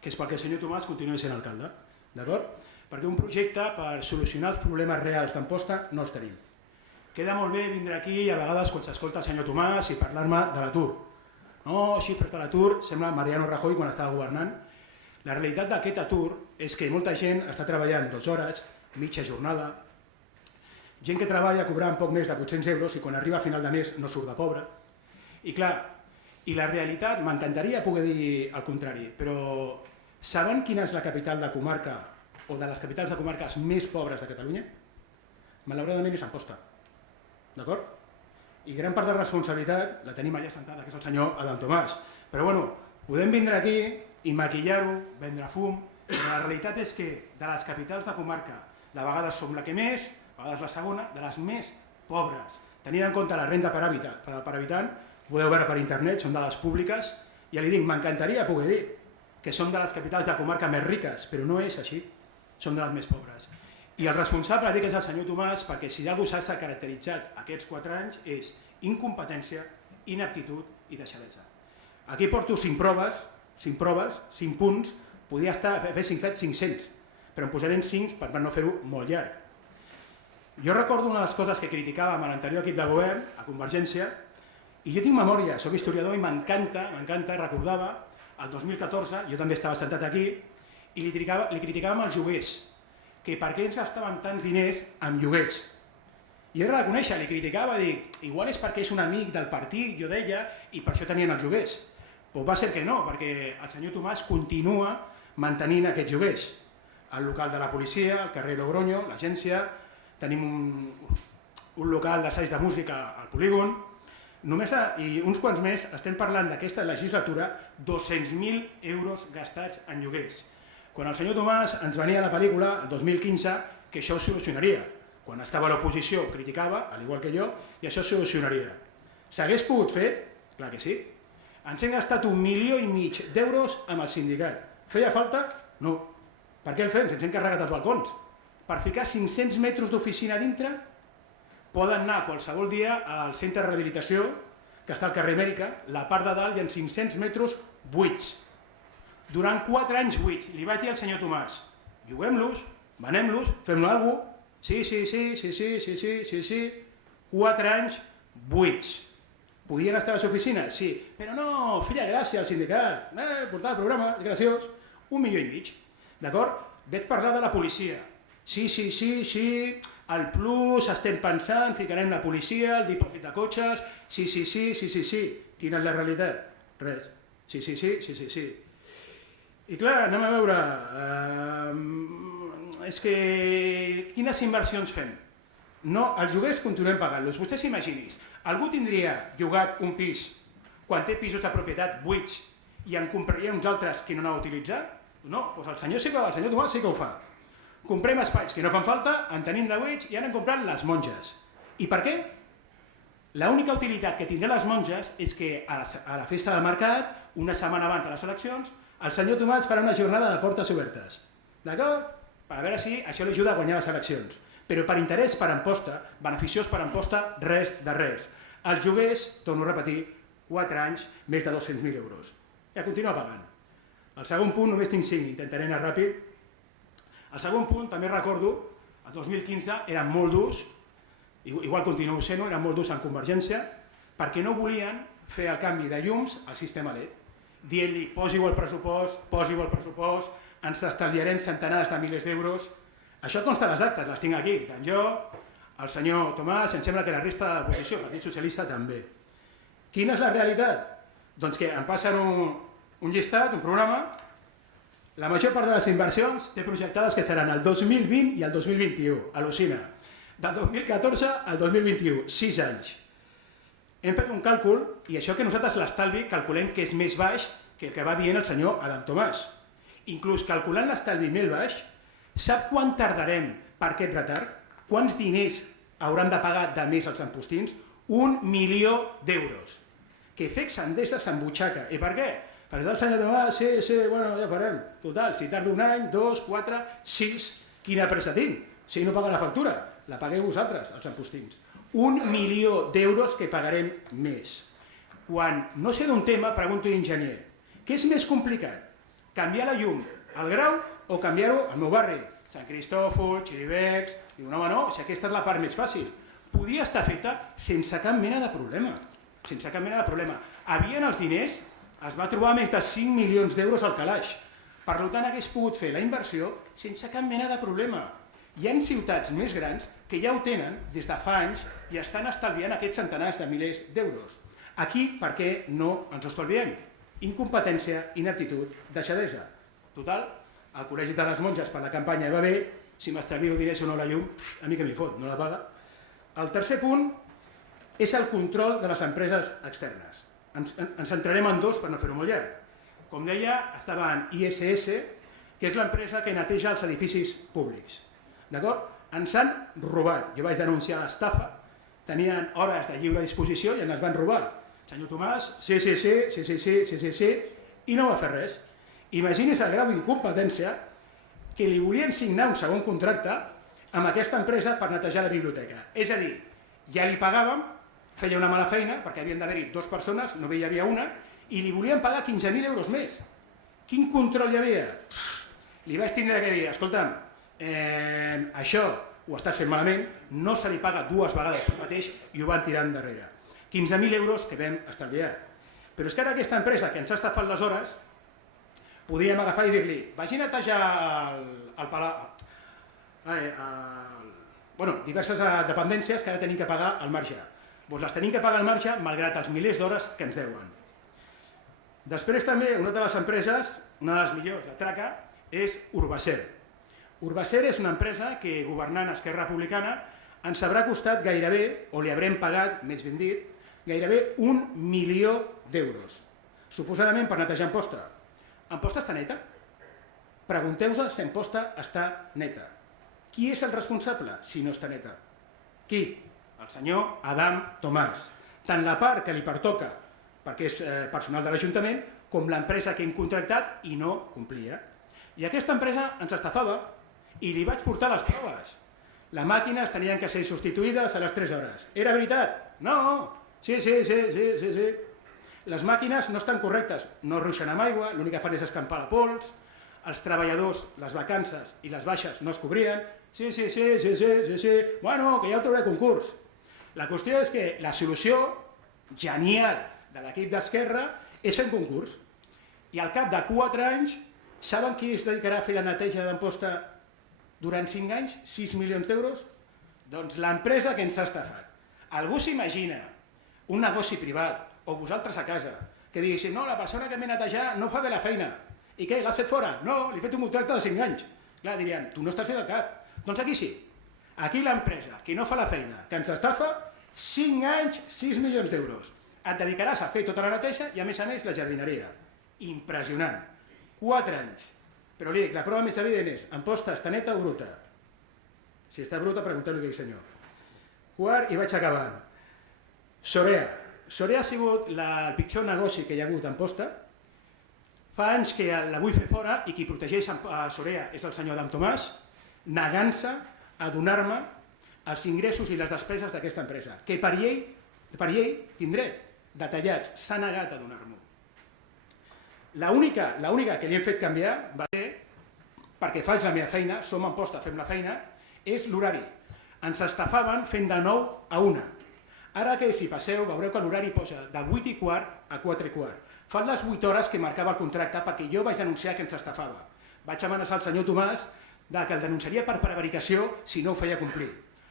que és perquè el senyor Tomàs continuï sent alcalde, d'acord? Perquè un projecte per solucionar els problemes reals d'Amposta no els tenim. Queda molt bé vindre aquí i a vegades quan s'escolta el senyor Tomàs i parlar-me de l'atur. No, xifres de l'atur, sembla Mariano Rajoy quan estava governant. La realitat d'aquest atur és que molta gent està treballant 2 hores, mitja jornada, gent que treballa cobrant poc més de 800 euros i quan arriba a final de mes no surt de pobre. I clar, i la realitat, m'encantaria poder dir el contrari, però saben quina és la capital de comarca o de les capitals de comarques més pobres de Catalunya? Malauradament és Amposta, d'acord? i gran part de la responsabilitat la tenim allà sentada, que és el senyor Adam Tomàs. Però bueno, podem vindre aquí i maquillar-ho, vendre fum, però la realitat és que de les capitals de comarca de vegades som la que més, a vegades la segona, de les més pobres. Tenint en compte la renda per habitant, podeu veure per internet, són dades públiques, i ja li dic, m'encantaria poder dir que som de les capitals de comarca més riques, però no és així, som de les més pobres. I el responsable dic que és el senyor Tomàs, perquè si algú s'ha caracteritzat aquests 4 anys és incompetència, inaptitud i deixadesa. Aquí porto 5 proves, 5 punts, podria haver 500, però em posaré en 5 per no fer-ho molt llarg. Jo recordo una de les coses que criticàvem a l'anterior equip de govern, a Convergència, i jo tinc memòria, soc historiador i m'encanta, recordava, el 2014, jo també estava sentat aquí, i li criticàvem els lloguers, que per què ens gastàvem tants diners en lloguers. I he de reconèixer, li criticava, dic, igual és perquè és un amic del partit, jo deia, i per això tenien els lloguers. Però va ser que no, perquè el senyor Tomàs continua mantenint aquests lloguers. El local de la policia, el carrer Logroño, l'agència, tenim un local d'assaig de música al polígon, i uns quants més estem parlant d'aquesta legislatura 200.000 euros gastats en lloguers. Quan el senyor Tomàs ens venia a la pel·lícula, el 2015, que això ho solucionaria. Quan estava a l'oposició criticava, al igual que jo, i això solucionaria. S'hagués pogut fer? Clar que sí. Ens hem gastat 1,5 milions d'euros amb el sindicat. Feia falta? No. Per què el fem? Ens hem carregat els balcons. Per ficar 500 metres d'oficina dintre, poden anar qualsevol dia al centre de rehabilitació, que està al carrer Amèrica, la part de dalt hi ha 500 metres buits. Durant 4 anys buits, li vaig dir al senyor Tomàs, lloguem-los, venem-los, fem-ne alguna cosa. Sí, 4 anys buits. Podien estar a les oficines? Sí, però no, feia gràcia al sindicat, portar el programa, és graciós. 1,5 milions, d'acord? Vaig parlar de la policia. Sí, el plus, estem pensant, ficarem la policia, el dipòsit de cotxes, sí. Quina és la realitat? Res. Sí. I clar, anem a veure, és que quines inversions fem? No, els lloguers continuem pagant-los. Vostès s'imaginin, algú tindria llogat un pis quan té pisos de propietat buits i en compraria uns altres que no anava a utilitzar? No, doncs el senyor Tomàs sí que ho fa. Comprem espais que no fan falta, en tenim de buits i ara hem comprat les monges. I per què? L'única utilitat que tindran les monges és que a la festa del mercat, una setmana abans de les eleccions, el senyor Tomàs farà una jornada de portes obertes. D'acord? Per veure si això li ajuda a guanyar les eleccions. Però per interès per emposta, beneficiós per emposta, res de res. Els lloguers, torno a repetir, 4 anys, més de 200.000 euros. Ja continua pagant. El segon punt, només tinc 5, intentaré anar ràpid. El segon punt, també recordo, el 2015 eren molt durs, igual continuo sent-ho, eren molt durs en Convergència, perquè no volien fer el canvi de llums al sistema LED, dient-li posi-ho al pressupost, ens estalviarem centenars de milers d'euros. Això consta a les actes, les tinc aquí, tant jo, el senyor Tomàs, em sembla que la resta de l'oposició, el Partit Socialista també. Quina és la realitat? Doncs que em passen un llistat, un programa. La major part de les inversions té projectades que seran el 2020 i el 2021, al·lucina. Del 2014 al 2021, 6 anys. Hem fet un càlcul, i això que nosaltres l'estalvi calculem que és més baix que el que va dient el senyor Adam Tomàs. Inclús calculant l'estalvi més baix, sap quan tardarem per aquest retard? Quants diners hauran de pagar de més els empostins? 1 milió d'euros. Que FEX Endesa s'embutxaca. I per què? Perquè el senyor Tomàs, sí, bueno, ja farem. Total, si tarda un any, 2, 4, 6, quina pressa tinc? Si no paga la factura, la pagueu vosaltres, els empostins. 1 milió d'euros que pagarem més. Quan no sé d'un tema, pregunto a l'enginyer, què és més complicat? Canviar la llum al Grau o canviar-ho al meu barri? Sant Cristòfol, Xiribecs... Diu, no, si aquesta és la part més fàcil. Podia estar feta sense cap mena de problema. Sense cap mena de problema. Havien els diners, es va trobar més de 5 milions d'euros al calaix. Per tant, hagués pogut fer la inversió sense cap mena de problema. Hi ha ciutats més grans que ja ho tenen des de fa anys i estan estalviant aquests centenars de milers d'euros. Aquí, per què no ens ho estalviem? Incompetència, inaptitud, deixadesa. Total, el Col·legi de les Monges per la campanya va bé, si m'estalvio diners o no la llum, a mi que m'hi fot, no la paga. El tercer punt, és el control de les empreses externes. Ens centrarem en dos per no fer-ho molt llarg. Com deia, estaven ISS, que és l'empresa que neteja els edificis públics. D'acord? Ens han robat. Jo vaig denunciar l'estafa, tenien hores de lliure disposició i ens van robar. Senyor Tomàs, sí, i no va fer res. Imagini's el grau d'incompetència que li volien signar un segon contracte amb aquesta empresa per netejar la biblioteca. És a dir, ja li pagàvem, feia una mala feina, perquè havien d'haver-hi 2 persones, només hi havia una, i li volien pagar 15.000 euros més. Quin control hi havia? Li vaig tindre que dir, escolta'm, això ho estàs fent malament, no se li paga 2 vegades per mateix i ho van tirar endarrere. 15.000 euros que vam estalviar. Però és que ara aquesta empresa que ens ha estafat les hores, podríem agafar i dir-li, vagi a netejar el palau, diverses dependències que ara tenim que pagar al marge. Doncs les tenim que pagar al marge malgrat els milers d'hores que ens deuen. Després també una de les empreses, una de les millors de Traca, és Urbacer. Urbacer és una empresa que, governant Esquerra Republicana, ens haurà costat gairebé, o li haurem pagat, més ben dit, gairebé 1 milió d'euros. Suposadament per netejar Amposta. Amposta està neta? Pregunteu-vos si Amposta està neta. Qui és el responsable si no està neta? Qui? El senyor Adam Tomàs. Tant la part que li pertoca, perquè és personal de l'Ajuntament, com l'empresa que hem contractat i no complia. I aquesta empresa ens estafava i li vaig portar les proves. Les màquines tenien que ser substituïdes a les 3 hores. Era veritat? No! Sí. Les màquines no estan correctes, no ruixen amb aigua, l'únic que fan és escampar la pols, els treballadors, les vacances i les baixes no es cobrien. Sí, bueno, que ja ho trauré a concurs. La qüestió és que la solució genial de l'equip d'Esquerra és fer un concurs. I al cap de 4 anys, saben qui es dedicarà a fer la neteja d'Amposta durant 5 anys? 6 milions d'euros? Doncs l'empresa que ens ha estafat. Algú s'imagina un negoci privat, o vosaltres a casa, que diguéssim, no, la persona que m'he netejat no fa bé la feina. I què, l'has fet fora? No, li he fet un contracte de 5 anys. Clar, dirien, tu no estàs fet al cap. Doncs aquí sí. Aquí l'empresa que no fa la feina, que ens estafa, 5 anys, 6 milions d'euros. Et dedicaràs a fer tota la neteja i a més la jardineria. Impressionant. 4 anys. Però li dic, la prova més evident és, Amposta està neta o bruta? Si està bruta, pregunteu-li a aquell senyor. Quart, i vaig acabant. Sorea. Sorea ha sigut el pitjor negoci que hi ha hagut a Amposta. Fa anys que la vull fer fora i qui protegeix a Sorea és el senyor Adam Tomàs, negant-se a donar-me els ingressos i les despeses d'aquesta empresa, que per llei tindré detallats, s'ha negat a donar-m'ho. L'única que li hem fet canviar va ser, perquè faig la meva feina, som Amposta, fem la feina, és l'horari. Ens estafaven fent de 9 a 1. Ara que si passeu veureu que l'horari posa de 8:15 a 4:15. Fan les 8 hores que marcava el contracte perquè jo vaig denunciar que ens estafava. Vaig amenaçar el senyor Tomàs que el denunciaria per prevaricació si no ho feia complir.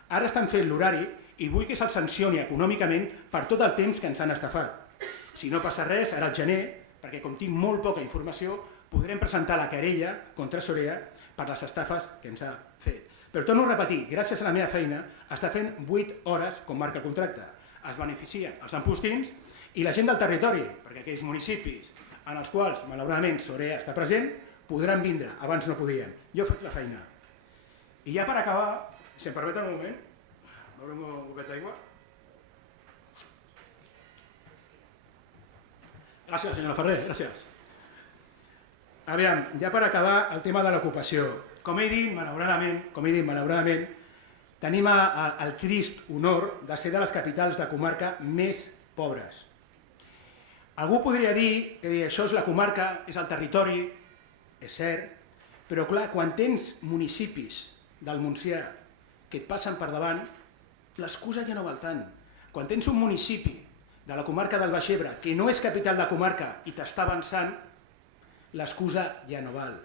Ara estan fent l'horari i vull que se'l sancioni econòmicament per tot el temps que ens han estafat. Si no passa res, ara al gener, perquè com tinc molt poca informació, podrem presentar la querella contra Sorea per les estafes que ens ha fet. Però torno a repetir, gràcies a la meva feina, està fent 8 hores com marca el contracte. Es beneficien els ampostins i la gent del territori, perquè aquells municipis en els quals, malauradament, Sorea està present, podran vindre, abans no podien. Jo faig la feina. I ja per acabar, si em permeten un moment, veurem un copet d'aigua. Gràcies, senyora Ferrer, gràcies. Aviam, ja per acabar el tema de l'ocupació. Com he dit, malauradament, tenim el trist honor de ser de les capitals de comarca més pobres. Algú podria dir que això és la comarca, és el territori, és cert, però clar, quan tens municipis del Montsià que et passen per davant, l'excusa ja no val tant. Quan tens un municipi de la comarca del Baix Ebre que no és capital de comarca i t'està avançant, l'excusa ja no val.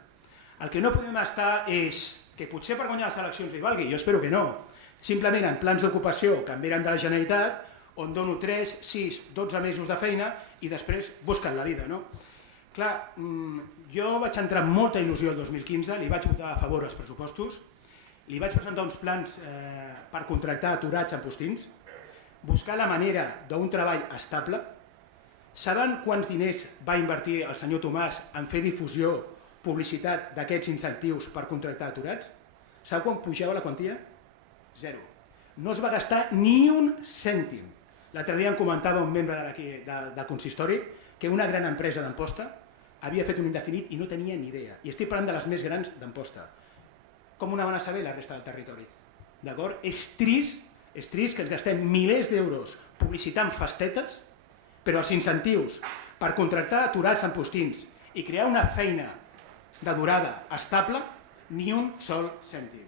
El que no podem estar és que potser per guanyar les eleccions li valgui, jo espero que no, simplement en plans d'ocupació que em venen de la Generalitat, on dono 3, 6, 12 mesos de feina i després busquen la vida. Clar, jo vaig entrar amb molta il·lusió el 2015, li vaig votar a favor als pressupostos, li vaig presentar uns plans per contractar aturats ampostins, buscar la manera d'un treball estable. Saben quants diners va invertir el senyor Tomàs en fer difusió, publicitat d'aquests incentius per contractar aturats? Sap quan pujava la quantia? 0. No es va gastar ni un cèntim. L'altre dia em comentava un membre del consistori que una gran empresa d'Amposta havia fet un indefinit i no tenia ni idea. I estic parlant de les més grans d'Amposta. Com una van a saber la resta del territori? D'acord? És trist que ens gastem milers d'euros publicitant festetes, però els incentius per contractar aturats ampostins i crear una feina de durada estable, ni un sol cèntim.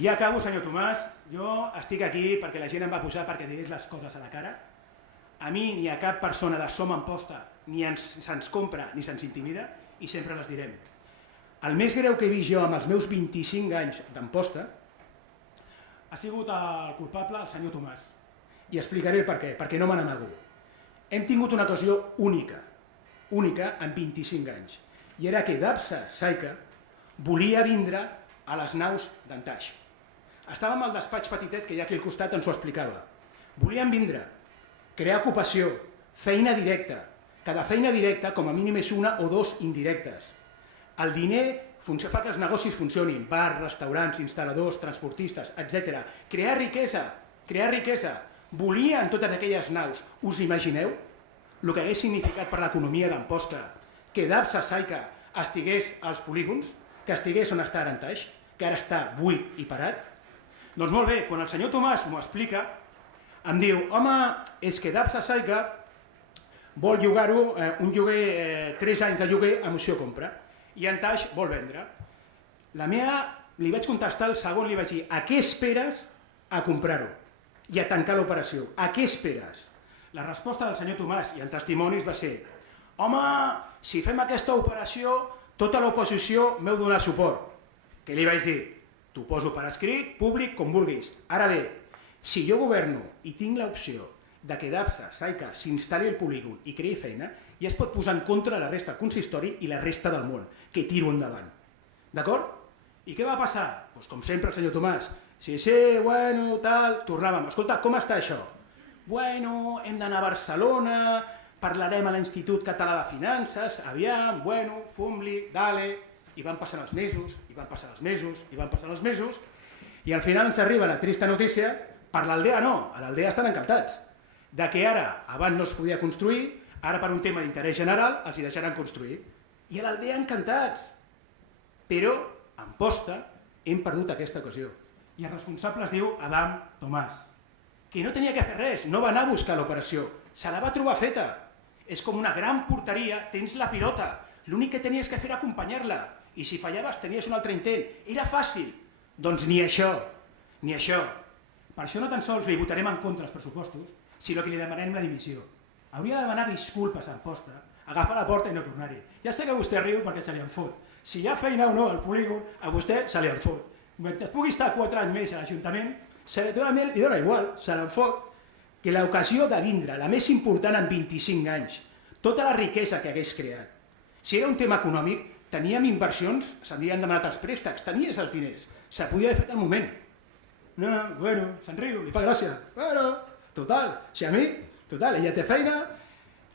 I acabo, senyor Tomàs, jo estic aquí perquè la gent em va posar perquè digués les coses a la cara. A mi ni a cap persona de Som Amposta ni se'ns compra ni se'ns intimida i sempre les direm. El més greu que he vist jo amb els meus 25 anys d'Amposta ha sigut el culpable, el senyor Tomàs. I explicaré el per què, perquè no me n'amago. Hem tingut una ocasió única en 25 anys, i era que Dabsa Saica volia vindre a les naus d'Antaix. Estàvem al despatx petitet que hi ha aquí al costat, ens ho explicava. Volien vindre, crear ocupació, feina directa. Cada feina directa, com a mínim, és una o dos indirectes. El diner fa que els negocis funcionin, bars, restaurants, instal·ladors, transportistes, etc. Crear riquesa. Volien totes aquelles naus. Us imagineu el que hagués significat per l'economia d'Amposta que Dabsa Saica estigués als polígons, que estigués on està Arantaix, que ara està buit i parat? Doncs molt bé, quan el senyor Tomàs m'ho explica, em diu, home, és que Dabsa Saica vol llogar-ho, un lloguer, 3 anys de lloguer amb opció compra, i Antaix vol vendre. Li vaig contestar el segon, li vaig dir, a què esperes a comprar-ho i a tancar l'operació? A què esperes? La resposta del senyor Tomàs i en testimonis va ser, home, si fem aquesta operació, tota l'oposició m'heu donat suport. Què li vaig dir? T'ho poso per escrit, públic, com vulguis. Ara bé, si jo governo i tinc l'opció de que Dabsa Saica s'instal·li al polígon i creï feina, ja es pot posar en contra la resta del consistori i la resta del món, que tiro endavant. D'acord? I què va passar? Doncs com sempre el senyor Tomàs, sí, bueno, tal, tornàvem. Escolta, com està això? Bueno, hem d'anar a Barcelona, parlarem a l'Institut Català de Finances, aviam, bueno, fum-li, dale, i van passant els mesos, i van passant els mesos, i al final ens arriba la trista notícia, per l'Aldea no, a l'Aldea estan encantats, de que ara, abans no es podia construir, ara per un tema d'interès general els hi deixaran construir. I a l'Aldea encantats, però a Amposta hem perdut aquesta ocasió. I el responsable es diu Adam Tomàs, que no tenia que fer res, no va anar a buscar l'operació, se la va trobar feta. És com una gran porteria, tens la pilota, l'únic que tenies que fer era acompanyar-la, i si fallaves tenies un altre intent. Era fàcil. Doncs ni això, ni això. Per això no tan sols li votarem en contra els pressupostos, sinó que li demanem la dimissió. Hauria de demanar disculpes a Amposta, agafar la porta i no tornar-hi. Ja sé que vostè riu perquè se li en fot. Si hi ha feina o no al polígon, a vostè se li en fot. Mentre pugui estar 4 anys més a l'Ajuntament, segurament li dona igual, se li en fot. Que l'ocasió de vindre, la més important en 25 anys, tota la riquesa que hagués creat. Si era un tema econòmic, teníem inversions, s'havien demanat els préstecs, tenies els diners, se podia haver fet al moment. No, bueno, se'n riu, li fa gràcia. Bueno, total, si a mi, total, ella té feina.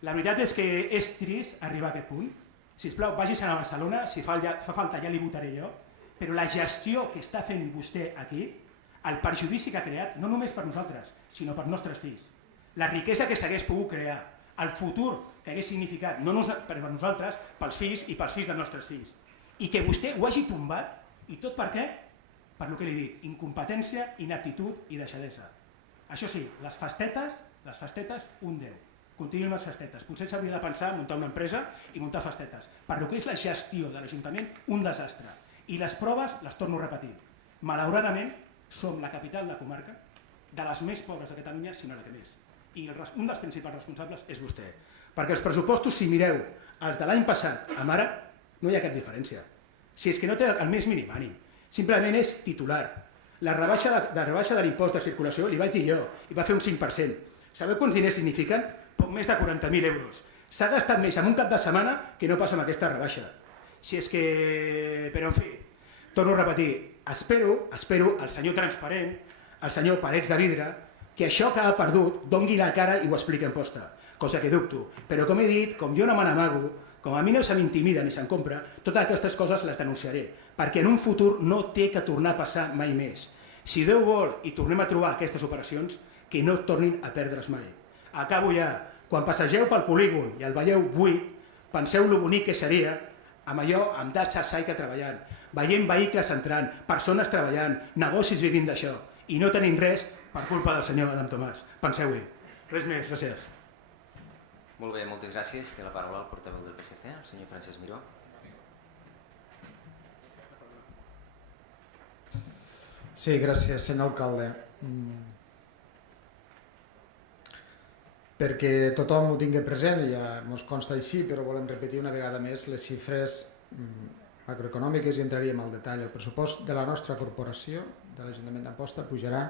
La veritat és que és trist arribar a aquest punt. Sisplau, vagis a Barcelona, si fa falta ja li votaré jo, però la gestió que està fent vostè aquí, el perjudici que ha creat, no només per nosaltres, sinó per nostres fills, la riquesa que s'hagués pogut crear, el futur que hagués significat, no per nosaltres, pels fills i pels fills dels nostres fills. I que vostè ho hagi tombat, i tot per què? Per el que li he dit, incompetència, inaptitud i deixadesa. Això sí, les festetes, un 10. Continuïn les festetes. Potser s'hauria de pensar en muntar una empresa i muntar festetes. Per el que és la gestió de l'Ajuntament, un desastre. I les proves les torno a repetir. Malauradament, som la capital de comarca, de les més pobres de Catalunya, si no la que més. I un dels principals responsables és vostè. Perquè els pressupostos, si mireu els de l'any passat amb ara, no hi ha cap diferència. Si és que no té el més mínim ànim, simplement és titular. La rebaixa de l'impost de circulació, li vaig dir jo, i va fer un 5%. Sabeu quants diners signifiquen? Poc més de 40.000 euros. S'ha gastat més en un cap de setmana que no passa amb aquesta rebaixa. Si és que... Però, en fi, torno a repetir, espero el senyor transparent, el senyor Parets de Vidre, que això que ha perdut dongui la cara i ho expliqui en posta, cosa que dubto. Però com he dit, com jo no me n'amago, com a mi no se m'intimida ni se'n compra, totes aquestes coses les denunciaré, perquè en un futur no té que tornar a passar mai més. Si Déu vol i tornem a trobar aquestes operacions, que no tornin a perdre's mai. Acabo ja. Quan passegeu pel polígon i el veieu buit, penseu lo bonic que seria amb allò amb Dacha Saika treballant, veient vehicles entrant, persones treballant, negocis vivint d'això, i no tenim res per culpa del senyor Adam Tomàs. Penseu-hi. Res més, gràcies. Molt bé, moltes gràcies. Té la paraula el portaveu del PSC, el senyor Francesc Miró. Sí, gràcies, senyor alcalde. Perquè tothom ho tingui present, ja ens consta així, però volem repetir una vegada més les xifres macroeconòmiques i entraríem al detall. El pressupost de la nostra corporació, de l'Ajuntament d'Amposta, pujarà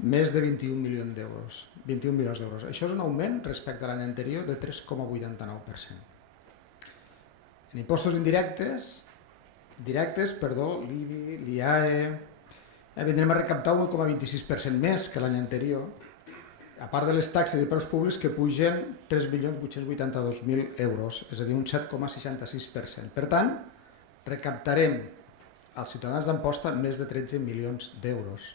més de 21 milions d'euros. 21 milions d'euros. Això és un augment respecte a l'any anterior de 3,89%. En impostos indirectes, l'IBI, l'IAE, vindrem a recaptar 1,26% més que l'any anterior, a part de les taxes i preus públics que pugen 3.882.000 euros, és a dir, un 7,66%. Per tant, recaptarem als ciutadans d'Amposta més de 13 milions d'euros.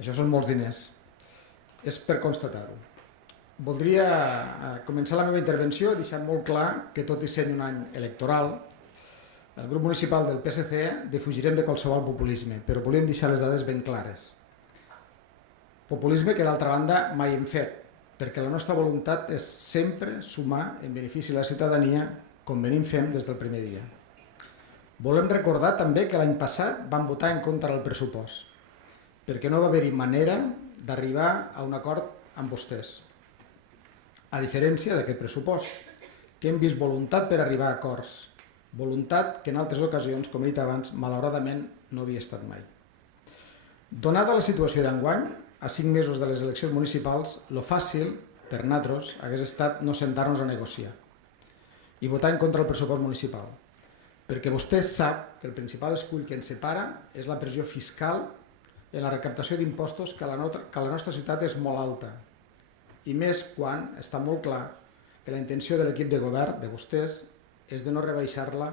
Això són molts diners. És per constatar-ho. Voldria començar la meva intervenció deixant molt clar que tot i sent un any electoral, el grup municipal del PSC defugirem de qualsevol populisme, però volem deixar les dades ben clares. Populisme que d'altra banda mai hem fet, perquè la nostra voluntat és sempre sumar en benefici de la ciutadania com venim fent des del primer dia. Volem recordar també que l'any passat vam votar en contra del pressupost, perquè no va haver-hi manera d'arribar a un acord amb vostès. A diferència d'aquest pressupost, que hem vist voluntat per arribar a acords, voluntat que en altres ocasions, com he dit abans, malauradament no havia estat mai. Donada la situació d'enguany, a 5 mesos de les eleccions municipals, lo fàcil per nosaltres hagués estat no sentar-nos a negociar i votar en contra del pressupost municipal, perquè vostè sap que el principal escull que ens separa és la pressió fiscal en la recaptació d'impostos que a la nostra ciutat és molt alta, i més quan està molt clar que la intenció de l'equip de govern, de vostès, és de no rebaixar-la,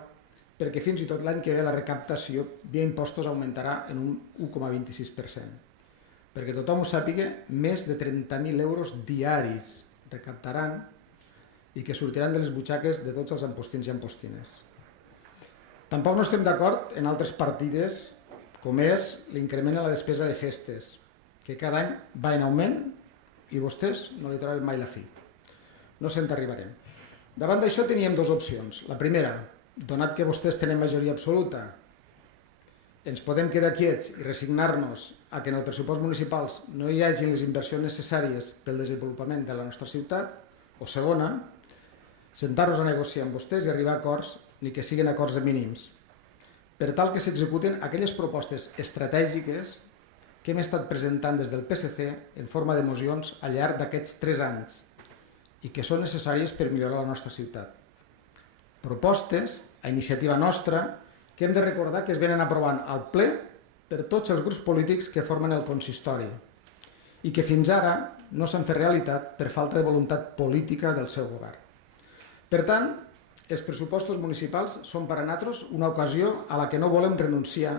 perquè fins i tot l'any que ve la recaptació via impostos augmentarà en un 1,26%. Perquè tothom ho sàpiga, més de 30.000 euros diaris recaptaran i que sortiran de les butxaques de tots els ampostins i ampostines. Tampoc no estem d'acord en altres partides, com és l'increment en la despesa de festes, que cada any va en augment i vostès no li troben mai la fi. No se'n arribarem. Davant d'això teníem dues opcions. La primera, donat que vostès tenen majoria absoluta, ens podem quedar quiets i resignar-nos a que en el pressupost municipal no hi hagi les inversions necessàries pel desenvolupament de la nostra ciutat, o segona, sentar-nos a negociar amb vostès i arribar a acords, ni que siguin acords de mínims, per tal que s'executen aquelles propostes estratègiques que hem estat presentant des del PSC en forma de mocions al llarg d'aquests 3 anys i que són necessàries per millorar la nostra ciutat. Propostes, a iniciativa nostra, que hem de recordar que es venen aprovant al ple per tots els grups polítics que formen el consistori i que fins ara no s'han fet realitat per falta de voluntat política del seu govern. Per tant, els pressupostos municipals són per a nosaltres una ocasió a la que no volem renunciar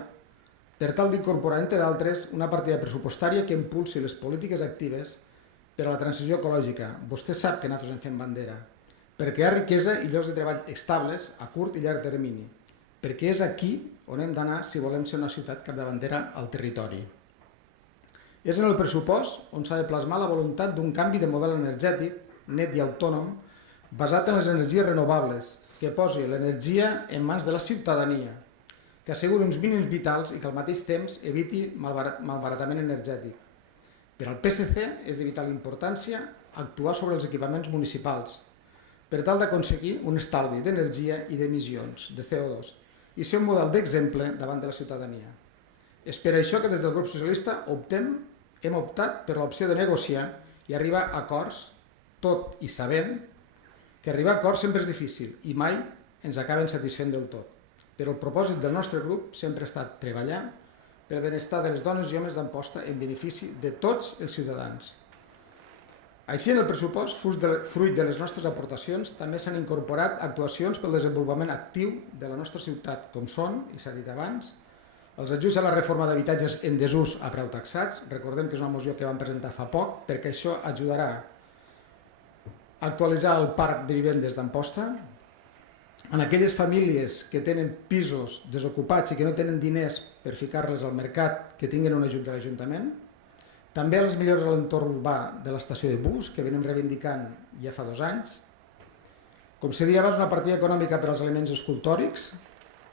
per tal d'incorporar, entre d'altres, una partida pressupostària que impulsi les polítiques actives per a la transició ecològica. Vostè sap que nosaltres en fem bandera, perquè hi ha riquesa i llocs de treball estables a curt i llarg termini, perquè és aquí on hem d'anar si volem ser una ciutat capdavantera al territori. És en el pressupost on s'ha de plasmar la voluntat d'un canvi de model energètic net i autònom basat en les energies renovables, que posi l'energia en mans de la ciutadania, que asseguri uns mínims vitals i que al mateix temps eviti malbaratament energètic. Per al PSC és de vital importància actuar sobre els equipaments municipals per tal d'aconseguir un estalvi d'energia i d'emissions de CO2 i ser un model d'exemple davant de la ciutadania. És per això que des del grup socialista hem optat per l'opció de negociar i arribar a acords, tot i sabent que arribar a acords sempre és difícil i mai ens acaben satisfent del tot. Però el propòsit del nostre grup sempre ha estat treballar pel benestar de les dones i homes d'Amposta en benefici de tots els ciutadans. Així, en el pressupost, fruit de les nostres aportacions, també s'han incorporat actuacions pel desenvolupament actiu de la nostra ciutat, com són, i s'ha dit abans, els ajuts a la reforma d'habitatges en desús a preu taxats. Recordem que és una moció que vam presentar fa poc, perquè això ajudarà a actualitzar el parc de vivendes d'Amposta. En aquelles famílies que tenen pisos desocupats i que no tenen diners per ficar-les al mercat, que tinguin un ajut de l'Ajuntament. També les millores a l'entorn urbà de l'estació de bus, que venim reivindicant ja fa 2 anys. Com s'ha dit abans, una partida econòmica per als elements escultòrics,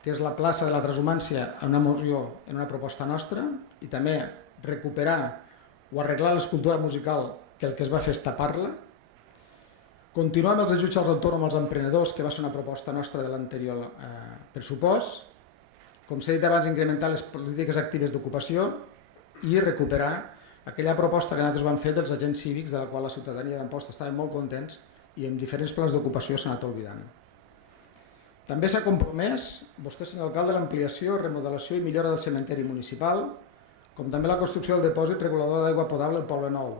que és la plaça de la transhumància en una moció, en una proposta nostra, i també recuperar o arreglar l'escultura musical, que el que es va fer és tapar-la. Continuar amb els ajuts als autònoms, als emprenedors, que va ser una proposta nostra de l'anterior pressupost. Com s'ha dit abans, incrementar les polítiques actives d'ocupació i recuperar aquella proposta que nosaltres vam fer dels agents cívics, de la qual la ciutadania d'Amposta estava molt contents i en diferents plans d'ocupació s'ha anat oblidant. També s'ha compromès, vostè, senyor alcalde, l'ampliació, remodelació i millora del cementeri municipal, com també la construcció del depòsit regulador d'aigua potable al Poble Nou,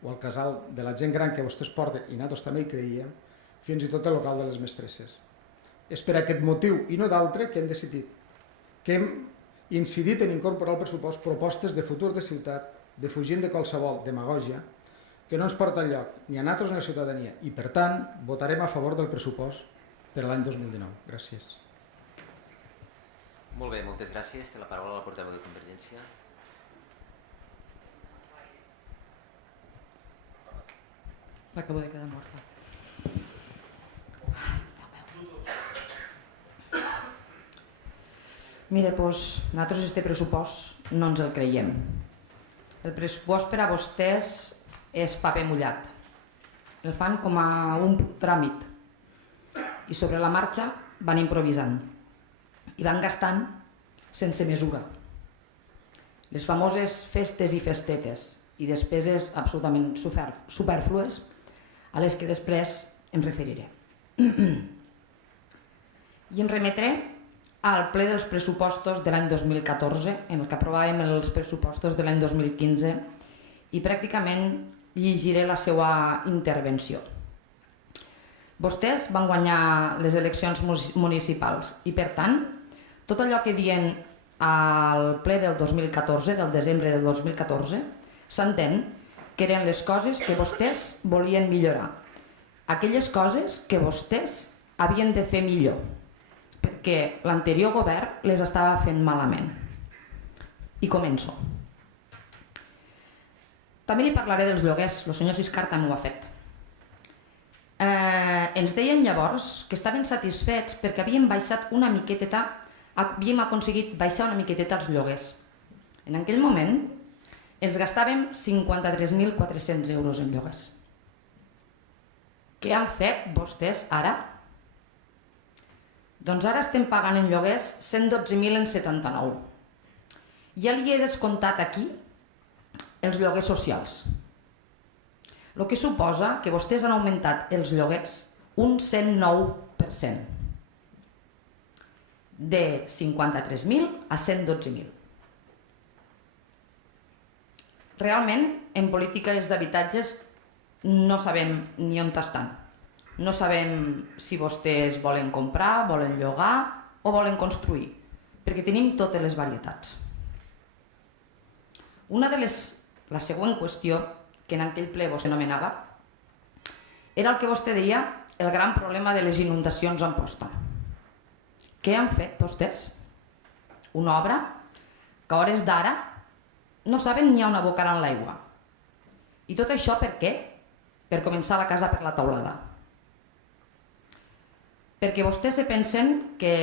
o al casal de la gent gran que vostès porten, i nosaltres també hi creiem, fins i tot el local de les mestresses. És per aquest motiu, i no d'altre, que hem decidit, que hem incidit en incorporar al pressupost propostes de futur de ciutat, defugint de qualsevol demagògia, que no ens porta enlloc, ni a nosaltres ni a la ciutadania, i per tant votarem a favor del pressupost per a l'any 2019. Gràcies. Molt bé, moltes gràcies. Té la paraula la portaveu de Convergència. L'acabo de quedar morta. Mire, doncs, nosaltres este pressupost no ens el creiem. El pressupost per a vostès és paper mullat. El fan com a un tràmit i sobre la marxa van improvisant i van gastant sense mesura. Les famoses festes i festetes i despeses absolutament superflues a les que després em referiré. I em remetré al ple dels pressupostos de l'any 2014, en el que aprovàvem els pressupostos de l'any 2015, i pràcticament llegiré la seva intervenció. Vostès van guanyar les eleccions municipals i, per tant, tot allò que diuen al ple del 2014, del desembre del 2014, s'entén que eren les coses que vostès volien millorar, aquelles coses que vostès havien de fer millor, perquè l'anterior govern les estava fent malament. I començo. També li parlaré dels lloguers, el senyor Siscar també ho ha fet. Ens deien llavors que estaven satisfets perquè havíem aconseguit baixar una miqueteta els lloguers. En aquell moment ens gastàvem 53.400 euros en lloguers. Què han fet vostès ara? Doncs ara estem pagant en lloguers 112.079. Ja li he descomptat aquí els lloguers socials. El que suposa que vostès han augmentat els lloguers un 109%. De 53.000 a 112.000. Realment, en polítiques d'habitatges no sabem ni on estan. No sabem si vostès volen comprar, volen llogar o volen construir, perquè tenim totes les varietats. La següent qüestió, que en aquell ple vostè anomenava, era el que vostè deia el gran problema de les inundacions a Amposta. Què han fet vostès? Una obra que a hores d'ara no saben ni on abocaran l'aigua. I tot això per què? Per començar la casa per la teulada. Perquè vostès se pensen que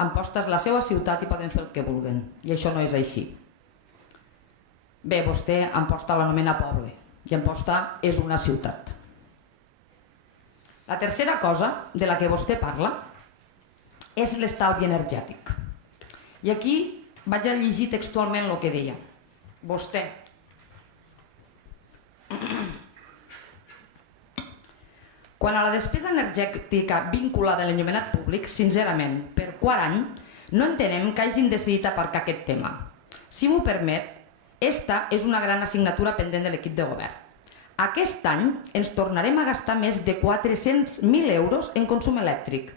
Amposta és la seva ciutat i poden fer el que vulguen, i això no és així. Bé, vostè Amposta l'anomena poble, i Amposta és una ciutat. La tercera cosa de la que vostè parla és l'estalvi energètic. I aquí vaig a llegir textualment el que deia. Vostè. Quant a la despesa energètica vinculada a l'enllumenat públic, sincerament, per quart any, no entenem que hagin decidit aparcar aquest tema. Si m'ho permet, esta és una gran assignatura pendent de l'equip de govern. Aquest any ens tornarem a gastar més de 400.000 euros en consum elèctric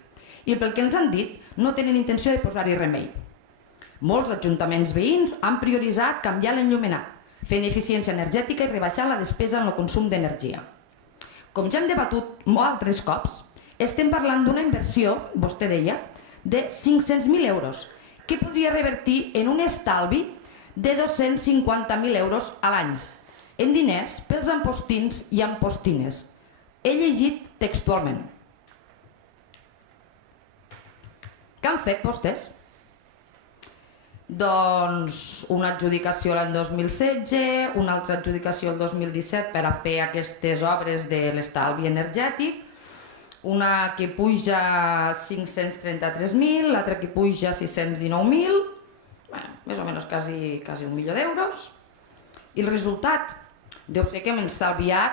i pel que ens han dit no tenen intenció de posar-hi remei. Molts ajuntaments veïns han prioritzat canviar l'enllumenat, fent eficiència energètica i rebaixar la despesa en el consum d'energia. Com ja hem debatut altres cops, estem parlant d'una inversió, vostè deia, de 500.000 euros, que podria revertir en un estalvi de 250.000 euros a l'any, en diners pels ampostins i ampostines. He llegit textualment. Què han fet vostès? Doncs una adjudicació l'any 2016, una altra adjudicació el 2017 per a fer aquestes obres de l'estalvi energètic, una que puja 533.000, l'altra que puja 619.000, més o menys quasi 1 milió d'euros. I el resultat deu ser que hem estalviat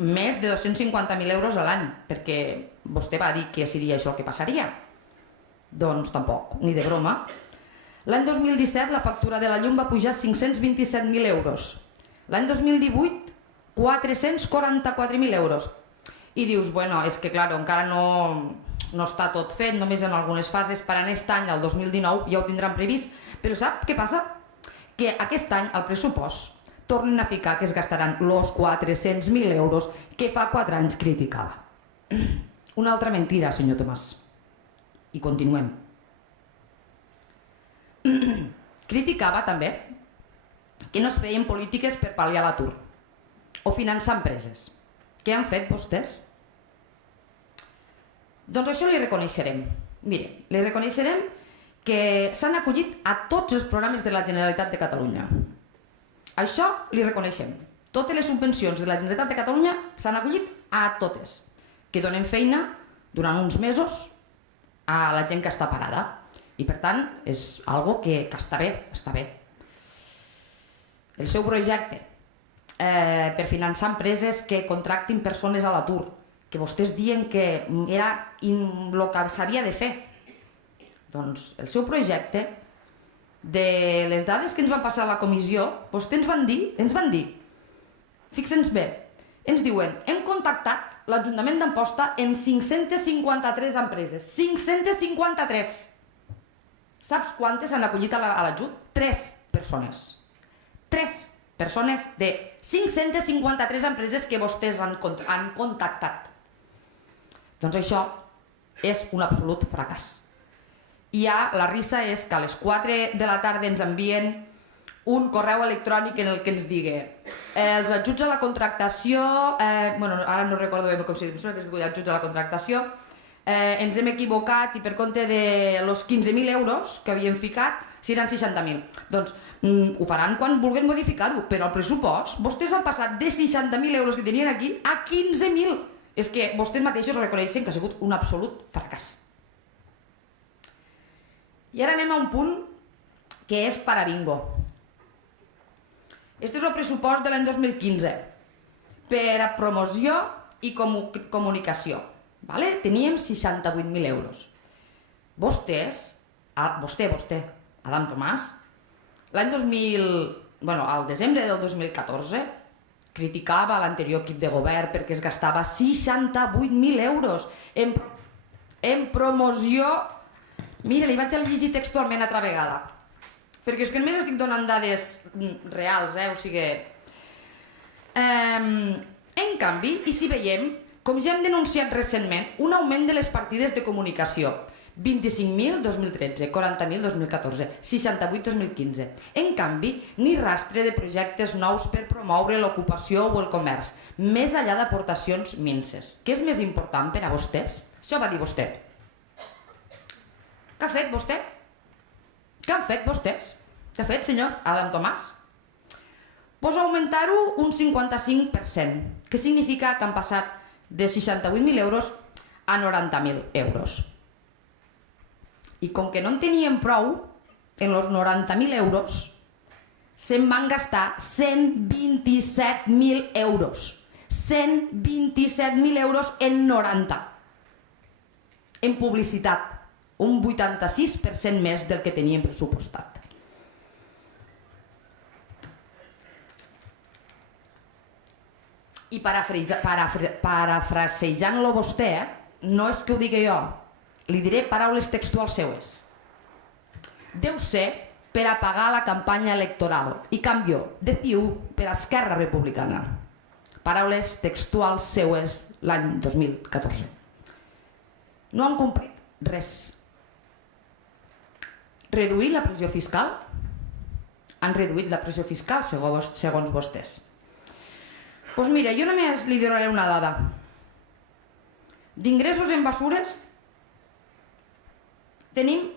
més de 250.000 euros a l'any, perquè vostè va dir que seria això el que passaria. Doncs tampoc, ni de broma. L'any 2017 la factura de la llum va pujar 527.000 euros. L'any 2018, 444.000 euros. I dius, bueno, és que clar, encara no està tot fet, només en algunes fases, per aquest any, el 2019, ja ho tindran previst. Però sap què passa? Que aquest any, al pressupost, tornen a ficar que es gastaran els 400.000 euros que fa 4 anys criticava. Una altra mentira, senyor Tomàs. I continuem. Criticava també que no es feien polítiques per pal·liar l'atur o finançar empreses. Què han fet vostès? Doncs això li reconeixerem. Mire, li reconeixerem que s'han acollit a tots els programes de la Generalitat de Catalunya. Això li reconeixem. Totes les subvencions de la Generalitat de Catalunya s'han acollit a totes, que donen feina durant uns mesos a la gent que està parada. I per tant, és algo que està bé, està bé. El seu projecte per finançar empreses que contractin persones a l'atur, que vostès diuen que era el que s'havia de fer. Doncs el seu projecte, de les dades que ens van passar a la comissió, vostès ens van dir, fixen-nos bé, ens diuen, hem contactat l'Ajuntament d'Amposta en 553 empreses. 553! Saps quantes han acollit a l'ajut? 3 persones. 3 persones de 553 empreses que vostès han contactat. Doncs això és un absolut fracàs. I ja la risa és que a les 4 de la tarda ens envien un correu electrònic en el que ens digui els ajuts a la contractació, ara no recordo bé com si em sembla que es diu ajuts a la contractació, ens hem equivocat i per compte de los 15.000 euros que havíem ficat seran 60.000. Doncs ho faran quan vulguin modificar-ho, però el pressupost, vostès han passat de 60.000 euros que tenien aquí a 15.000. És que vostès mateixos reconeixen que ha sigut un absolut fracàs. I ara anem a un punt que és para bingo. Este és el pressupost de l'any 2015 per a promoció i comunicació. Teníem 68.000 euros. Vostè, Adam Tomàs, l'any al desembre del 2014 criticava l'anterior equip de govern perquè es gastava 68.000 euros en promoció. Mira, li vaig a llegir textualment altra vegada, perquè és que només estic donant dades reals, o sigui... En canvi, i si veiem, com ja hem denunciat recentment, un augment de les partides de comunicació, 25.000 2013, 40.000 2014, 68 2015. En canvi, ni rastre de projectes nous per promoure l'ocupació o el comerç, més enllà d'aportacions minses. Què és més important per a vostès? Això va dir vostè. Què ha fet vostè? Què han fet vostès? Què ha fet, senyor Adam Tomàs? Doncs augmentar-ho un 55%, que significa que han passat de 68.000 euros a 90.000 euros. I com que no en tenien prou, en els 90.000 euros se'n van gastar 127.000 euros. 127.000 euros en 90. En publicitat, un 86% més del que tenien pressupostat. I parafrasejant-lo vostè, no és que ho digui jo, li diré paraules textuals seues. Deu ser per a pagar la campanya electoral i canvió de CiU per a Esquerra Republicana. Paraules textuals seues l'any 2014. No han complit res. Reduir la pressió fiscal? Han reduït la pressió fiscal, segons vostès. Doncs mira, jo només li donaré una dada. D'ingressos en basures tenim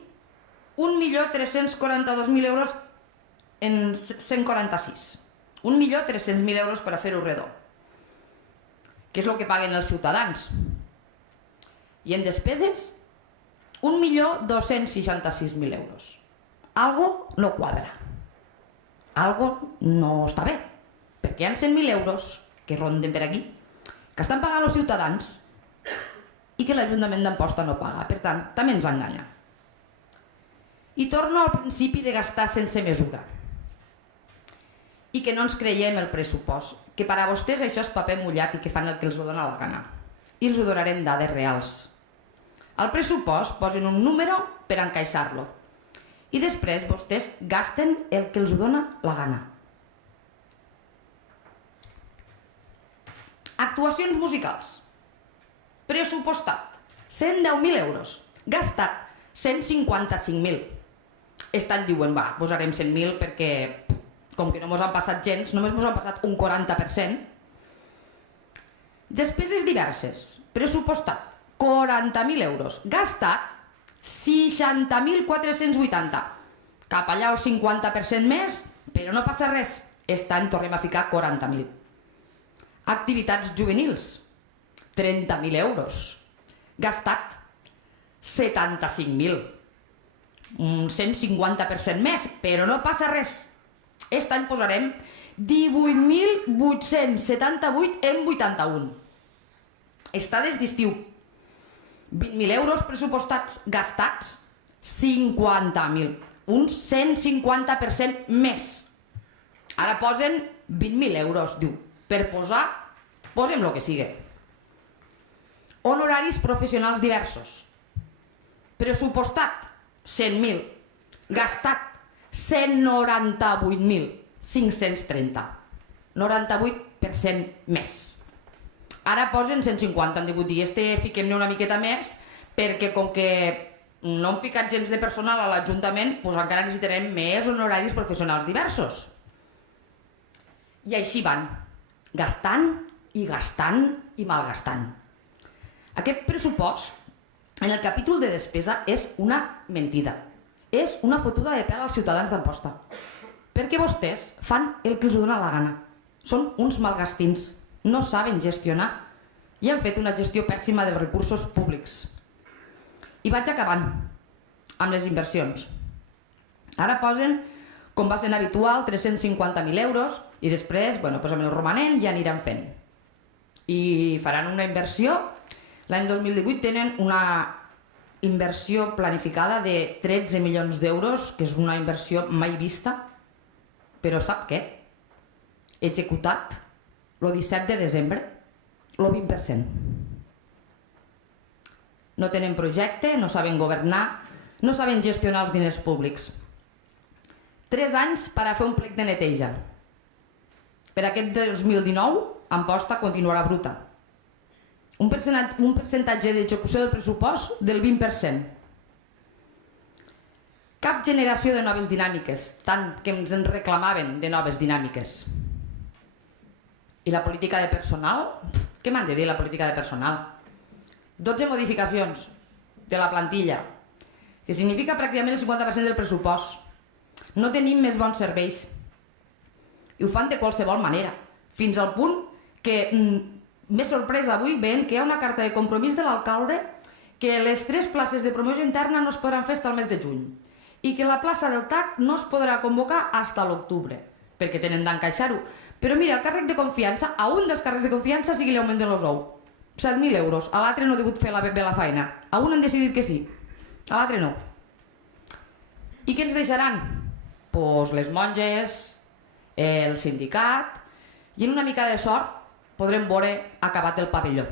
1.342.000 euros en 146. 1.300.000 euros per a fer-ho redó. Que és el que paguen els ciutadans. I en despeses, 1.266.000 euros. Algo no quadra. Algo no està bé. Perquè hi ha 100.000 euros que ronden per aquí, que estan pagant els ciutadans i que l'Ajuntament d'Amposta no paga. Per tant, també ens enganya. I torno al principi de gastar sense mesura. I que no ens creiem el pressupost, que per a vostès això és paper mullat i que fan el que els dona la gana. I els donarem dades reals. Al pressupost posen un número per encaixar-lo. I després vostès gasten el que els dona la gana. Actuacions musicals. Pressupostat, 110.000 euros. Gastat, 155.000. Estan diuen, va, posarem 100.000 perquè, com que no mos han passat gens, només mos han passat un 40%. Despeses diverses. Pressupostat, 40.000 euros. Gastat, 60.480. Cap allà el 50% més, però no passa res. Aquest any tornem a ficar 40.000. Activitats juvenils, 30.000 euros. Gastat, 75.000. Un 150% més, però no passa res. Aquest any posarem 18.878 en 81. Estades d'estiu, 20.000 euros pressupostats, gastats, 50.000. Un 150% més. Ara posen 20.000 euros, diu. Per posar, posem el que sigui. Honoraris professionals diversos. Pressupostat, 100.000. Gastat, 198.530. 98% més. Ara posen 150, han digut dir, fiquem-ne una miqueta més, perquè com que no hem ficat gens de personal a l'Ajuntament, doncs encara necessitarem més honoraris professionals diversos. I així van, gastant i malgastant. Aquest pressupost, en el capítol de despesa, és una mentida. És una fotuda de pèl als ciutadans d'Amposta. Perquè vostès fan el que els dona la gana. Són uns malgastins. No saben gestionar i han fet una gestió pèssima dels recursos públics. I vaig acabant amb les inversions. Ara posen, com va sent habitual, 350.000 euros i després, amb el romanent ja aniran fent. I faran una inversió. L'any 2018 tenen una inversió planificada de 13 milions d'euros, que és una inversió mai vista, però sap què? Executat el 17 de desembre, el 20%. No tenen projecte, no saben governar, no saben gestionar els diners públics. 3 anys per a fer un plec de neteja. Per aquest 2019, Amposta continuarà bruta. Un percentatge d'execució del pressupost del 20%. Cap generació de noves dinàmiques, tant que ens en reclamaven de noves dinàmiques. I la política de personal? Què m'han de dir la política de personal? 12 modificacions de la plantilla, que significa pràcticament el 50% del pressupost. No tenim més bons serveis. I ho fan de qualsevol manera, fins al punt que m'he sorprès avui veient que hi ha una carta de compromís de l'alcalde que les 3 places de promoció interna no es podran fer fins al mes de juny i que la plaça del TAC no es podrà convocar fins a l'octubre, perquè tenen d'encaixar-ho. Però mira, el càrrec de confiança, a un dels càrrecs de confiança sí que li augmenten els ous. 7.000 euros, a l'altre no ha degut fer bé la feina. A un han decidit que sí, a l'altre no. I què ens deixaran? Doncs les monges, el sindicat i en una mica de sort podrem veure acabat el pavelló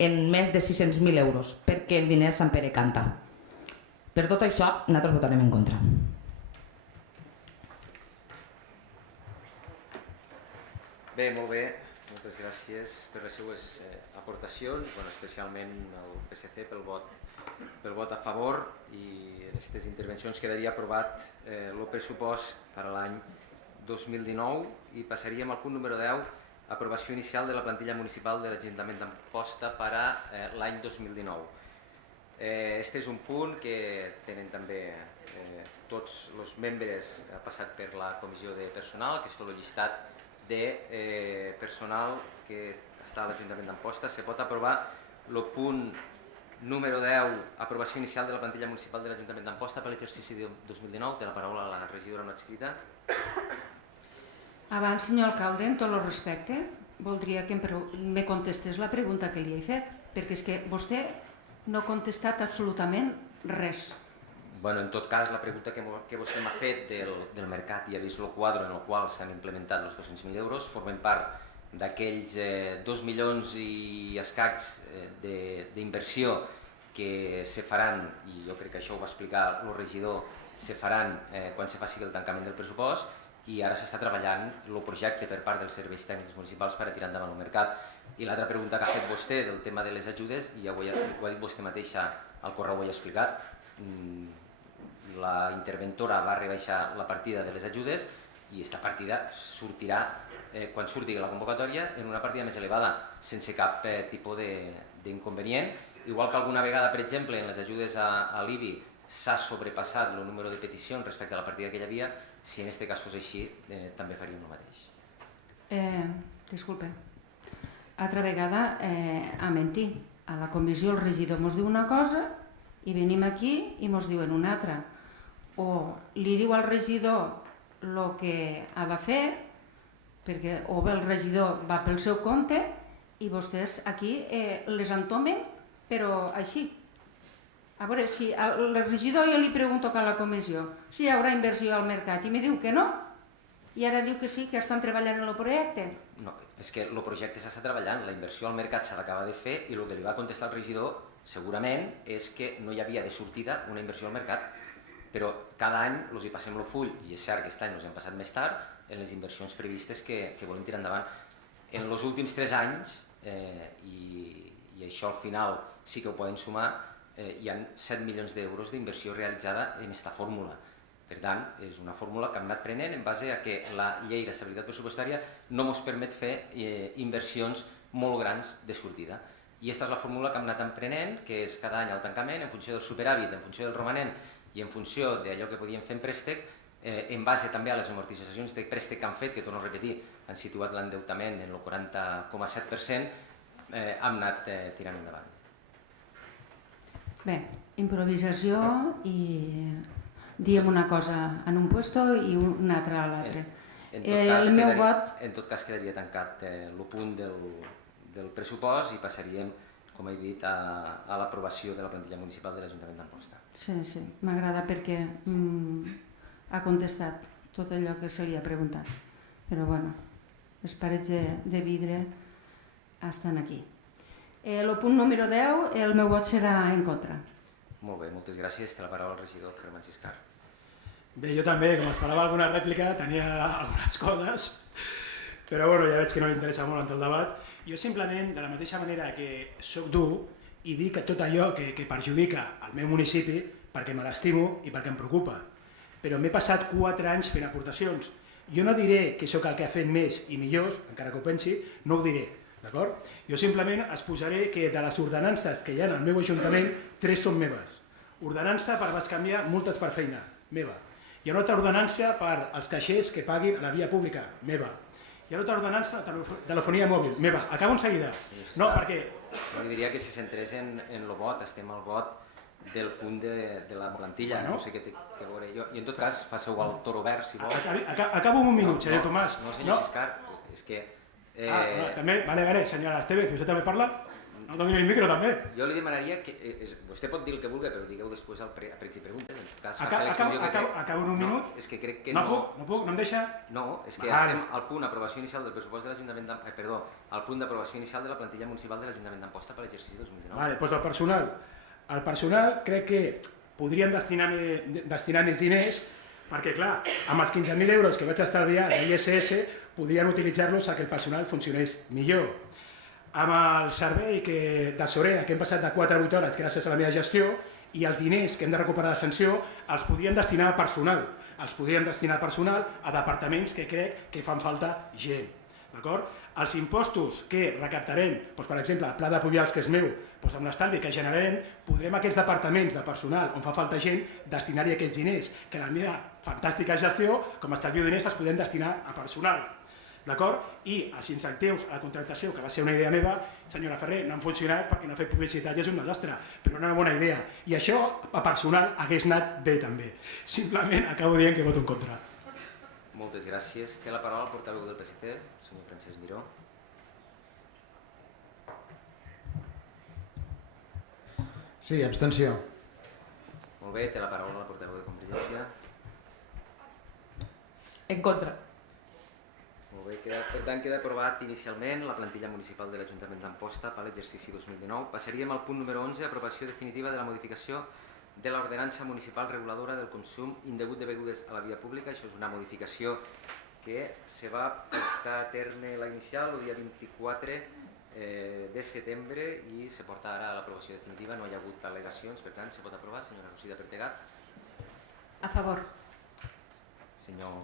en més de 600.000 euros, perquè en diners Sant Pere canta. Per tot això, nosaltres votarem en contra. Bé, molt bé. Moltes gràcies per les seues aportacions, especialment al PSC pel vot a favor, i en aquestes intervencions quedaria aprovat el pressupost per a l'any 2019 i passaríem al punt número 10, aprovació inicial de la plantilla municipal de l'Ajuntament d'Amposta per a l'any 2019. Este és un punt que tenen també tots els membres, ha passat per la comissió de personal, que és tot el llistat de personal que està a l'Ajuntament d'Amposta. Se pot aprovar el punt número 10, aprovació inicial de la plantilla municipal de l'Ajuntament d'Amposta per l'exercici 2019. Té la paraula la regidora no adscrita. Abans, senyor alcalde, en tot el respecte, voldria que me contestés la pregunta que li he fet, perquè és que vostè no ha contestat absolutament res. En tot cas, la pregunta que vostè m'ha fet del mercat i ha vist el quadre en el qual s'han implementat els 200.000 euros formen part d'aquells 2 milions i escacs d'inversió que se faran, i jo crec que això ho va explicar el regidor, se faran quan se faci el tancament del pressupost, i ara s'està treballant el projecte per part dels serveis tècnics municipals per a tirar endavant el mercat. I l'altra pregunta que ha fet vostè del tema de les ajudes, i ja ho ha dit vostè mateixa, al correu ho he explicat, la interventora va rebaixar la partida de les ajudes i aquesta partida sortirà, quan surti la convocatòria, en una partida més elevada, sense cap tipus d'inconvenient. Igual que alguna vegada, per exemple, en les ajudes a l'IBI s'ha sobrepassat el número de peticions respecte a la partida que hi havia, si en aquest cas fos així, també faríem el mateix. Disculpe. Altra vegada ha mentit. A la comissió el regidor ens diu una cosa i venim aquí i ens diuen una altra. O li diu al regidor el que ha de fer, perquè o bé el regidor va pel seu compte i vostès aquí les entomen, però així. A veure, si al regidor jo li pregunto a la comissió si hi haurà inversió al mercat i me diu que no, i ara diu que sí, que estan treballant en el projecte. No, és que el projecte s'està treballant, la inversió al mercat s'ha d'acabar de fer i el que li va contestar el regidor segurament és que no hi havia de sortida una inversió al mercat, però cada any els hi passem el full, i és cert que aquest any els hem passat més tard, en les inversions previstes que volem tirar endavant. En els últims 3 anys, i això al final sí que ho poden sumar, hi ha 7 milions d'euros d'inversió realitzada en aquesta fórmula. Per tant, és una fórmula que hem anat prenent en base a que la llei d'estabilitat pressupostària no ens permet fer inversions molt grans de sortida. I aquesta és la fórmula que hem anat emprenent, que és cada any el tancament, en funció del superàvit, en funció del romanent i en funció d'allò que podíem fer en préstec, en base també a les amortitzacions de préstec que han fet, que torno a repetir, han situat l'endeutament en el 40,7%, hem anat tirant endavant. Bé, improvisació i diem una cosa en un puesto i una altra a l'altre. En tot cas quedaria tancat el punt del pressupost i passaríem, com he dit, a l'aprovació de la plantilla municipal de l'Ajuntament d'Amposta. Sí, m'agrada perquè ha contestat tot allò que se li ha preguntat. Però bueno, les parets de vidre estan aquí. El punt número 10, el meu vot serà en contra. Molt bé, moltes gràcies. Té la paraula el regidor Germán Ciscar. Bé, jo també, com esperava alguna rèplica, tenia algunes coses, però bueno, ja veig que no li interessa molt el debat. Jo simplement, de la mateixa manera que soc dur, i dic que tot allò que perjudica el meu municipi, perquè me l'estimo i perquè em preocupa. Però m'he passat 4 anys fent aportacions. Jo no diré que sóc el que ha fet més i millors, encara que ho pensi, no ho diré. D'acord? Jo simplement exposaré que de les ordenances que hi ha al meu ajuntament, 3 són meves. Ordenança per bescanviar multes per feina, meva. Hi ha una altra ordenança per als caixers que paguin a la via pública, meva. Hi ha una altra ordenança de telefonia mòbil, meva. Acabo en seguida. No, perquè... Jo li diria que se centrés en el vot, estem al vot del punt de la plantilla, no sé què té a veure jo. I en tot cas, faceu el toro verd, si vol. Acabo en un minut, senyor Tomàs. No, senyor Ciscar, és que... També, vale, senyora Esteve, vostè també parla? No donin el micro, també. Jo li demanaria que... Vostè pot dir el que vulgui, però digueu després al pregs i preguntes. En tot cas, faci l'exposició que crec... Acabo en un minut? És que crec que no... No puc? No em deixa? No, és que estem al punt aprovació inicial del pressupost de l'Ajuntament perdó, al punt d'aprovació inicial de la plantilla municipal de l'Ajuntament d'Amposta per l'exercici 2019. Vale, doncs el personal. El personal crec que podríem destinar més diners perquè, clar, amb els 15.000 euros que vaig estalviar de l'ISS podrien utilitzar-los perquè el personal funcionés millor. Amb el servei de Sorera, que hem passat de 4 a 8 hores gràcies a la meva gestió, i els diners que hem de recuperar de sanció els podríem destinar a personal. Els podríem destinar a personal a departaments que crec que fan falta gent. D'acord? Els impostos que recaptarem, doncs, per exemple, el Pla de Pluvials, que és meu, doncs, amb l'estalvi que generarem, podrem aquests departaments de personal on fa falta gent destinar-hi aquests diners, que en la meva fantàstica gestió, com a estalvio diners, els podem destinar a personal. D'acord? I els incentius a la contractació, que va ser una idea meva, senyora Ferrer, no han funcionat perquè no ha fet publicitat i és un desastre, però era una bona idea. I això, a personal, hagués anat bé també. Simplement acabo dient que voto en contra. Moltes gràcies. Té la paraula el portaveu del PSC, senyor Francesc Miró. Sí, abstenció. Molt bé, té la paraula el portaveu de Convergència. En contra. Molt bé, per tant queda aprovat inicialment la plantilla municipal de l'Ajuntament d'Amposta per l'exercici 2019. Passaríem al punt número 11, aprovació definitiva de la modificació de l'ordenança municipal reguladora del consum indegut de begudes a la via pública. Això és una modificació que se va portar a terme la inicial el dia 24 de setembre i se porta ara a l'aprovació definitiva. No hi ha hagut al·legacions, per tant, se pot aprovar. Senyora Rosida Pertegaz. A favor. Senyor...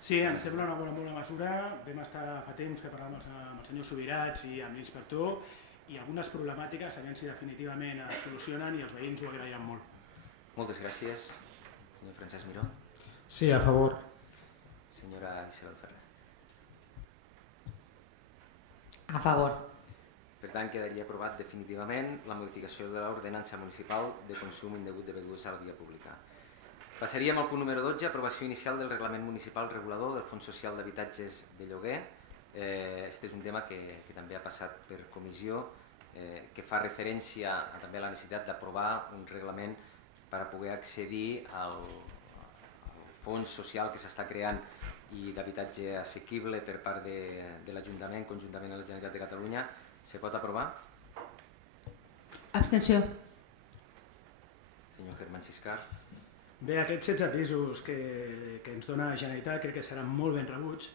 Sí, ens sembla una bona mesura. Vam estar fa temps que parlàvem amb el senyor Subirats i amb l'inspector i algunes problemàtiques, a veure si definitivament es solucionen i els veïns ho agrairan molt. Moltes gràcies. Senyor Francesc Miró. Sí, a favor. Senyora Isabel Ferrer. A favor. Per tant, quedaria aprovat definitivament la modificació de l'ordenança municipal de consum indegut de begudes a la via pública. Passaríem al punt número 12, aprovació inicial del reglament municipal regulador del Fons Social d'Habitatges de Lloguer. Este és un tema que també ha passat per comissió, que fa referència també a la necessitat d'aprovar un reglament per a poder accedir al fons social que s'està creant i d'habitatge assequible per part de l'Ajuntament, conjuntament amb la Generalitat de Catalunya. Se pot aprovar? Abstenció. Senyor Germán Siscar. Bé, aquests 16 pisos que ens dona la Generalitat crec que seran molt ben rebuts.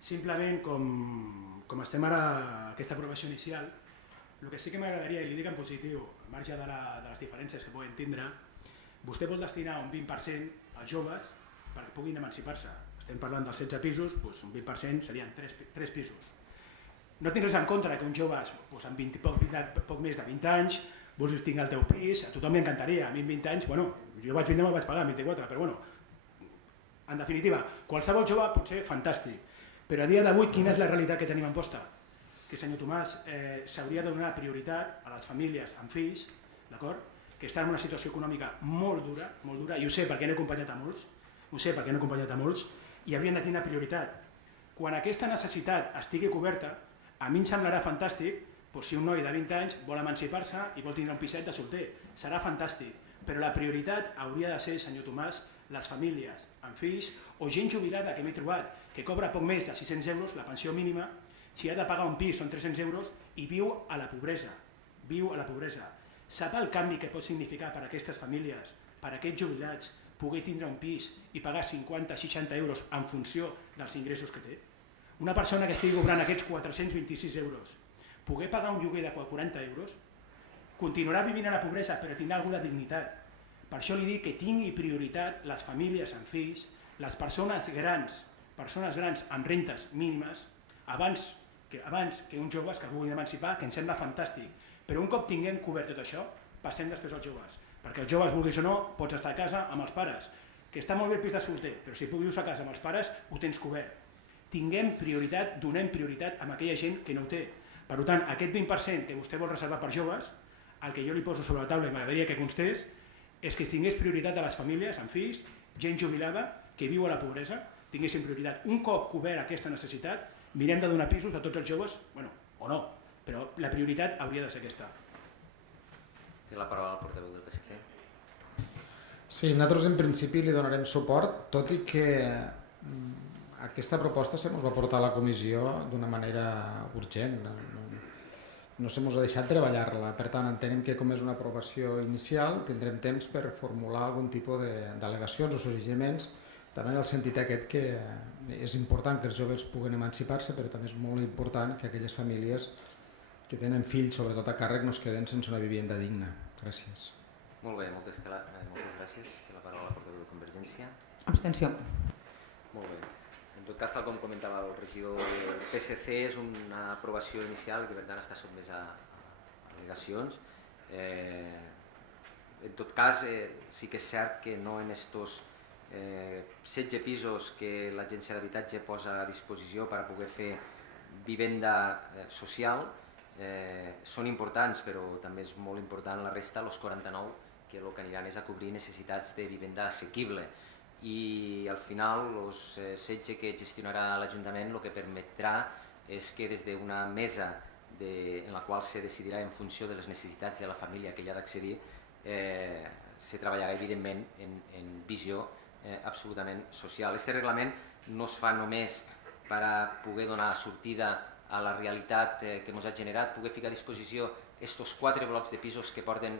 Simplement, com estem ara a aquesta aprovació inicial, el que sí que m'agradaria, i li dic en positiu, al marge de les diferències que poden tindre, vostè vol destinar un 20% als joves perquè puguin emancipar-se. Estem parlant dels 16 pisos, doncs un 20% serien 3 pisos. No tinc res en contra que un jove amb poc més de 20 anys vols tinc el teu pis, a tothom li encantaria, a mi amb 20 anys, bueno, jo vaig vindre i me'l vaig pagar amb 24, però bueno, en definitiva, qualsevol jove pot ser fantàstic, però a dia d'avui quina és la realitat que tenim a Amposta? Que, senyor Tomàs, s'hauria de donar prioritat a les famílies amb fills, d'acord? Que estan en una situació econòmica molt dura, i ho sé perquè n'he acompanyat a molts, i haurien de tenir prioritat. Quan aquesta necessitat estigui coberta, a mi em semblarà fantàstic si un noi de 20 anys vol emancipar-se i vol tindre un piset de solter. Serà fantàstic, però la prioritat hauria de ser, senyor Tomàs, les famílies amb fills o gent jubilada que m'he trobat, que cobra poc més de 600 euros, la pensió mínima, si ha de pagar un pis són 300 euros i viu a la pobresa. Sap el canvi que pot significar per a aquestes famílies, per a aquests jubilats, poder tindre un pis i pagar 50-60 euros en funció dels ingressos que té? Una persona que estigui cobrant aquests 426 euros, poder pagar un lloguer de 40 euros, continuarà vivint a la pobresa però tindrà alguna dignitat. Per això li dic que tingui prioritat les famílies amb fills, les persones grans amb rentes mínimes, abans que uns joves que vulguin emancipar, que ens sembla fantàstic. Però un cop tinguem cobert tot això, passem després als joves. Perquè els joves, vulguis o no, pots estar a casa amb els pares, que està molt bé el pis de solter, però si puc viure a casa amb els pares, ho tens cobert. Tinguem prioritat, donem prioritat a aquella gent que no ho té. Per tant, aquest 20% que vostè vol reservar per joves, el que jo li poso sobre la taula i m'agradaria que constés, és que tingués prioritat a les famílies amb fills, gent jubilada, que viu a la pobresa, tinguessin prioritat. Un cop cobert aquesta necessitat, mirem de donar pisos a tots els joves, bueno, o no, però la prioritat hauria de ser aquesta. Té la paraula el portaveu del PSC. Sí, nosaltres en principi li donarem suport, tot i que aquesta proposta se ens va portar a la comissió d'una manera urgent, no se ens ha deixat treballar-la, per tant entenem que com és una aprovació inicial tindrem temps per formular algun tipus d'al·legacions o suggeriments, també en el sentit aquest que és important que els joves puguen emancipar-se, però també és molt important que aquelles famílies que tenen fills, sobretot a càrrec, no es queden sense una vivienda digna. Gràcies. Molt bé, moltes gràcies. Té la paraula el portaveu de Convergència. Abstenció. Molt bé. En tot cas, tal com comentava el regidor del PSC, és una aprovació inicial que per tant està sotmesa a al·legacions. En tot cas, sí que és cert que no en estos 16 pisos que l'Agència d'Habitatge posa a disposició per a poder fer vivenda social són importants, però també és molt important la resta, els 49, que el que aniran és a cobrir necessitats de vivenda assequible. I al final els 16 que gestionarà l'Ajuntament el que permetrà és que des d'una mesa en la qual se decidirà en funció de les necessitats de la família que hi ha d'accedir, se treballarà evidentment en visió absolutament social. Este reglament no es fa només per a poder donar sortida a la realitat que ens ha generat, poder ficar a disposició aquests 4 blocs de pisos que porten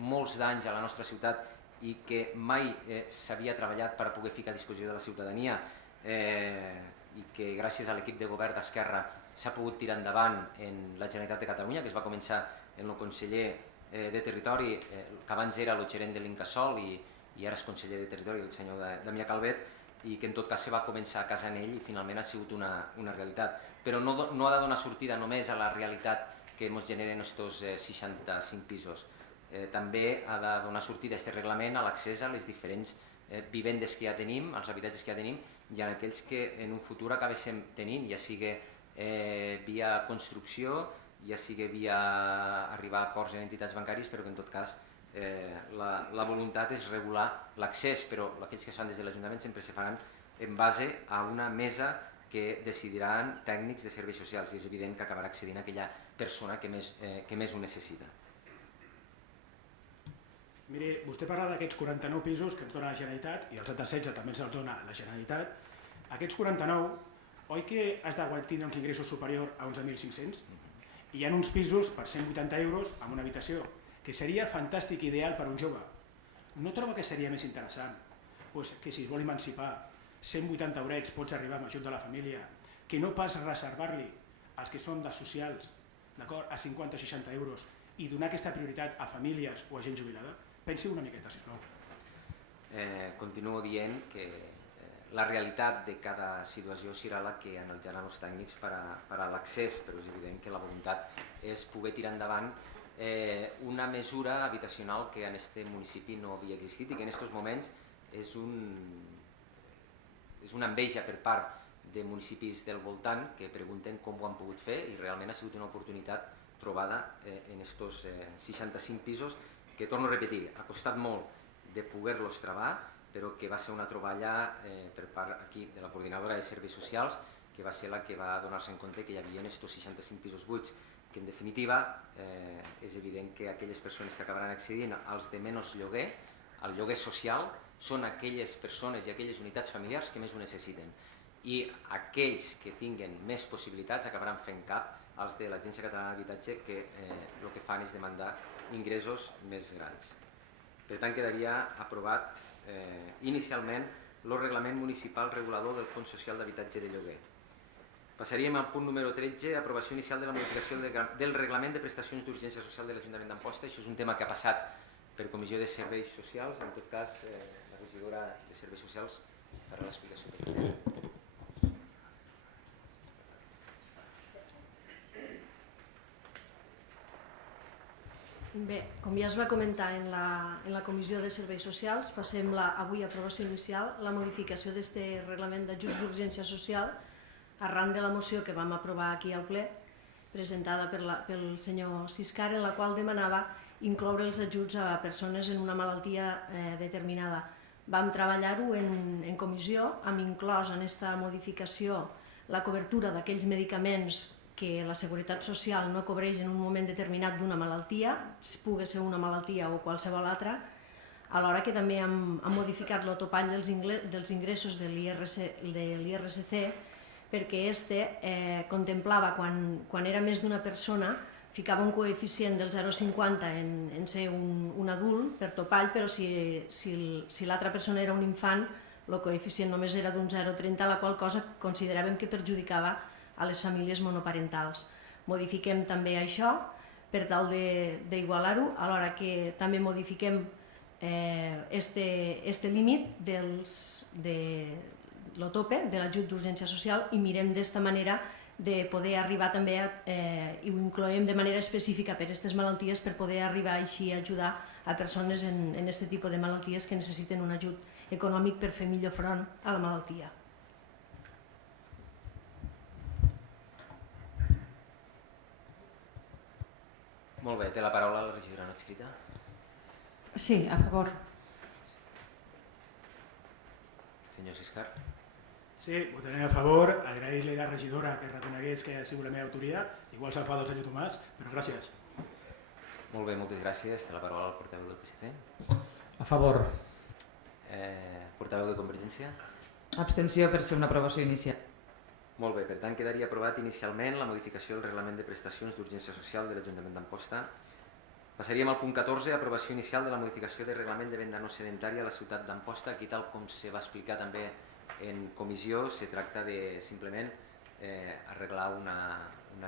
molts d'anys a la nostra ciutat i que mai s'havia treballat per a poder ficar a disposició de la ciutadania i que gràcies a l'equip de govern d'Esquerra s'ha pogut tirar endavant en la Generalitat de Catalunya, que es va començar en el conseller de Territori, que abans era el gerent de l'Incasòl i ara és conseller de Territori, el senyor Damià Calvet, i que en tot cas se va començar a casa en ell i finalment ha sigut una realitat. Però no ha de donar sortida només a la realitat que ens generen aquests 65 pisos. També ha de donar sortida a aquest reglament a l'accés a les diferents vivendes que ja tenim, als habitatges que ja tenim, i a aquells que en un futur acabéssim tenint, ja sigui via construcció, ja sigui via arribar a acords en entitats bancàries, però que en tot cas la voluntat és regular l'accés, però aquells que es fan des de l'Ajuntament sempre se faran en base a una mesa que decidiran tècnics de serveis socials i és evident que acabarà accedint aquella persona que més ho necessita. Miri, vostè parla d'aquests 49 pisos que ens dona la Generalitat i els altres 16 també ens els dona la Generalitat. Aquests 49, oi que has de tindre uns ingressos superiors a 11.500? I hi ha uns pisos per 180 euros amb una habitació, que seria fantàstic i ideal per a un jove. No troba que seria més interessant que si es vol emancipar 180 eurets pots arribar amb ajut de la família, que no pas reservar-li als que són de socials a 50 o 60 euros i donar aquesta prioritat a famílies o a gent jubilada? Pensi una miqueta, sisplau. Continuo dient que la realitat de cada situació serà la que analitzaran els tècnics per a l'accés, però és evident que la voluntat és poder tirar endavant una mesura habitacional que en aquest municipi no havia existit i que en aquests moments és una enveja per part de municipis del voltant que pregunten com ho han pogut fer i realment ha sigut una oportunitat trobada en aquests 65 pisos que, torno a repetir, ha costat molt de poder-los trobar, però que va ser una troballa per part aquí de la coordinadora de serveis socials, que va ser la que va donar-se en compte que hi havia aquests 65 pisos buits, que en definitiva és evident que aquelles persones que acabaran accedint als de menys lloguer, al lloguer social, són aquelles persones i aquelles unitats familiars que més ho necessiten. I aquells que tinguen més possibilitats acabaran fent cap als de l'Agència Catalana d'Habitatge que el que fan és demandar ingressos més grans. Per tant, quedaria aprovat inicialment el Reglament Municipal Regulador del Fons Social d'Habitatge de Lloguer. Passaríem al punt número 13, aprovació inicial de la modificació del Reglament de Prestacions d'Urgència Social de l'Ajuntament d'Amposta. Això és un tema que ha passat per Comissió de Serveis Socials. En tot cas, la regidora de Serveis Socials farà l'explicació. Bé, com ja es va comentar en la Comissió de Serveis Socials, passem avui a aprovació inicial la modificació d'aquest reglament d'ajuts d'urgència social arran de la moció que vam aprovar aquí al ple, presentada pel senyor Siscar, en la qual demanava incloure els ajuts a persones en una malaltia determinada. Vam treballar-ho en comissió, hem inclòs en aquesta modificació la cobertura d'aquells medicaments que la Seguretat Social no cobreix en un moment determinat d'una malaltia, pugui ser una malaltia o qualsevol altra, alhora que també hem modificat el topall dels ingressos de l'IRSC perquè contemplava, quan era més d'una persona, ficava un coeficient del 0,50 en ser un adult per topall, però si l'altra persona era un infant, el coeficient només era d'un 0,30, la qual cosa consideràvem que perjudicava a les famílies monoparentals. Modifiquem també això per tal d'igualar-ho, alhora que també modifiquem este límit del tope de l'ajut d'urgència social i mirem d'esta manera de poder arribar també, i ho incloem de manera específica per aquestes malalties, per poder arribar així a ajudar a persones en aquest tipus de malalties que necessiten un ajut econòmic per fer millor front a la malaltia. Molt bé, té la paraula la regidora no adscrita. Sí, a favor. Senyor Siscar. Sí, votarem a favor, agrair-li a la regidora que reconegués que ha sigut la meva autoria, igual s'enfada el senyor Tomàs, però gràcies. Molt bé, moltes gràcies. Té la paraula el portaveu del PSC. A favor. Portaveu de Convergència. Abstenció per ser una aprovació inicial. Molt bé, per tant quedaria aprovat inicialment la modificació del reglament de prestacions d'urgència social de l'Ajuntament d'Amposta. Passaríem al punt 14, aprovació inicial de la modificació del reglament de venda no sedentària a la ciutat d'Amposta. Aquí, tal com se va explicar també en comissió, se tracta de simplement arreglar una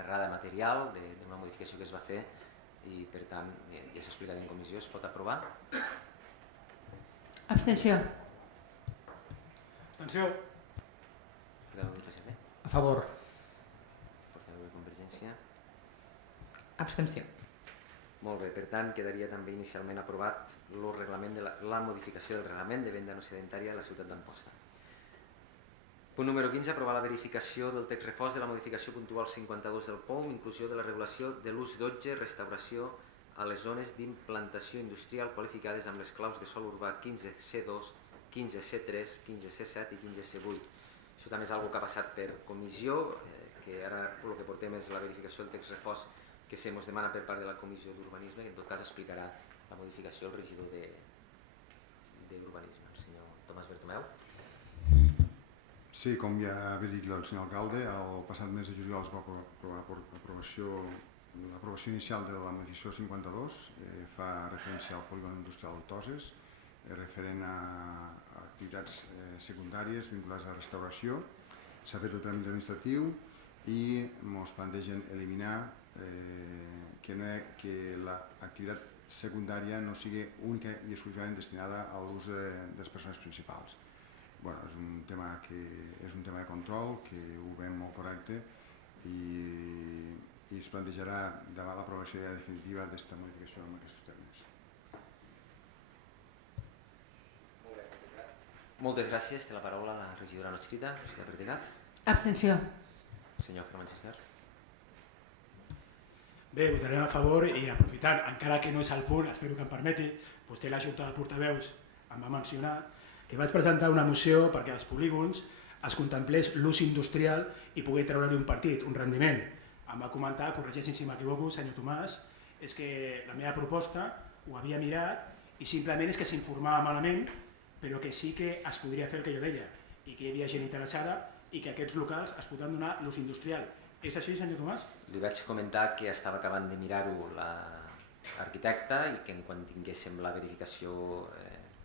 errada material d'una modificació que es va fer i per tant, ja s'ha explicat en comissió, es pot aprovar. Abstenció. Abstenció. Portaveu del PSC. A favor. Portaveu de Convergència. Abstenció. Molt bé, per tant, quedaria també inicialment aprovat la modificació del reglament de venda no sedentària a la ciutat d'Amposta. Punt número 15, aprovar la verificació del text refós de la modificació puntual 52 del POUM, inclusió de la regulació de l'ús d'otge, restauració a les zones d'implantació industrial qualificades amb les claus de sòl urbà 15C2, 15C3, 15C7 i 15C8. Això també és una cosa que ha passat per comissió, que ara el que portem és la verificació del text refós que se ens demana per part de la Comissió d'Urbanisme, que en tot cas explicarà la modificació el regidor d'Urbanisme, el senyor Tomàs Bertomeu. Sí, com ja havia dit el senyor alcalde, el passat mes de juliol es va aprovar l'aprovació inicial de la modificació 52, fa referència al polígon industrial de Toses, referent a activitats secundàries vinculades a la restauració. S'ha fet el tràmit administratiu i ens plantegen eliminar que l'activitat secundària no sigui única i exclusivament destinada a l'ús de les persones principals. És un tema de control que ho veiem molt correcte i es plantejarà davant l'aprovació definitiva d'aquesta modificació en aquests termes. Moltes gràcies. Té la paraula la regidora no adscrita, Rosita Perdigat. Abstenció. Senyor Germán Siscar. Bé, votarem a favor i aprofitant, encara que no és el punt, espero que em permeti, vostè la Junta de Portaveus em va mencionar que vaig presentar una moció perquè als polígons es contemplés l'ús industrial i poder treure-hi un partit, un rendiment. Em va comentar, corregeixin si m'equivoco, senyor Tomàs, és que la meva proposta ho havia mirat i simplement és que s'informava malament, però que sí que es podria fer el que jo deia i que hi havia gent interessada i que aquests locals es podran donar l'ús industrial. És així, senyor Tomàs? Li vaig comentar que estava acabant de mirar-ho l'arquitecte i que quan tinguéssim la verificació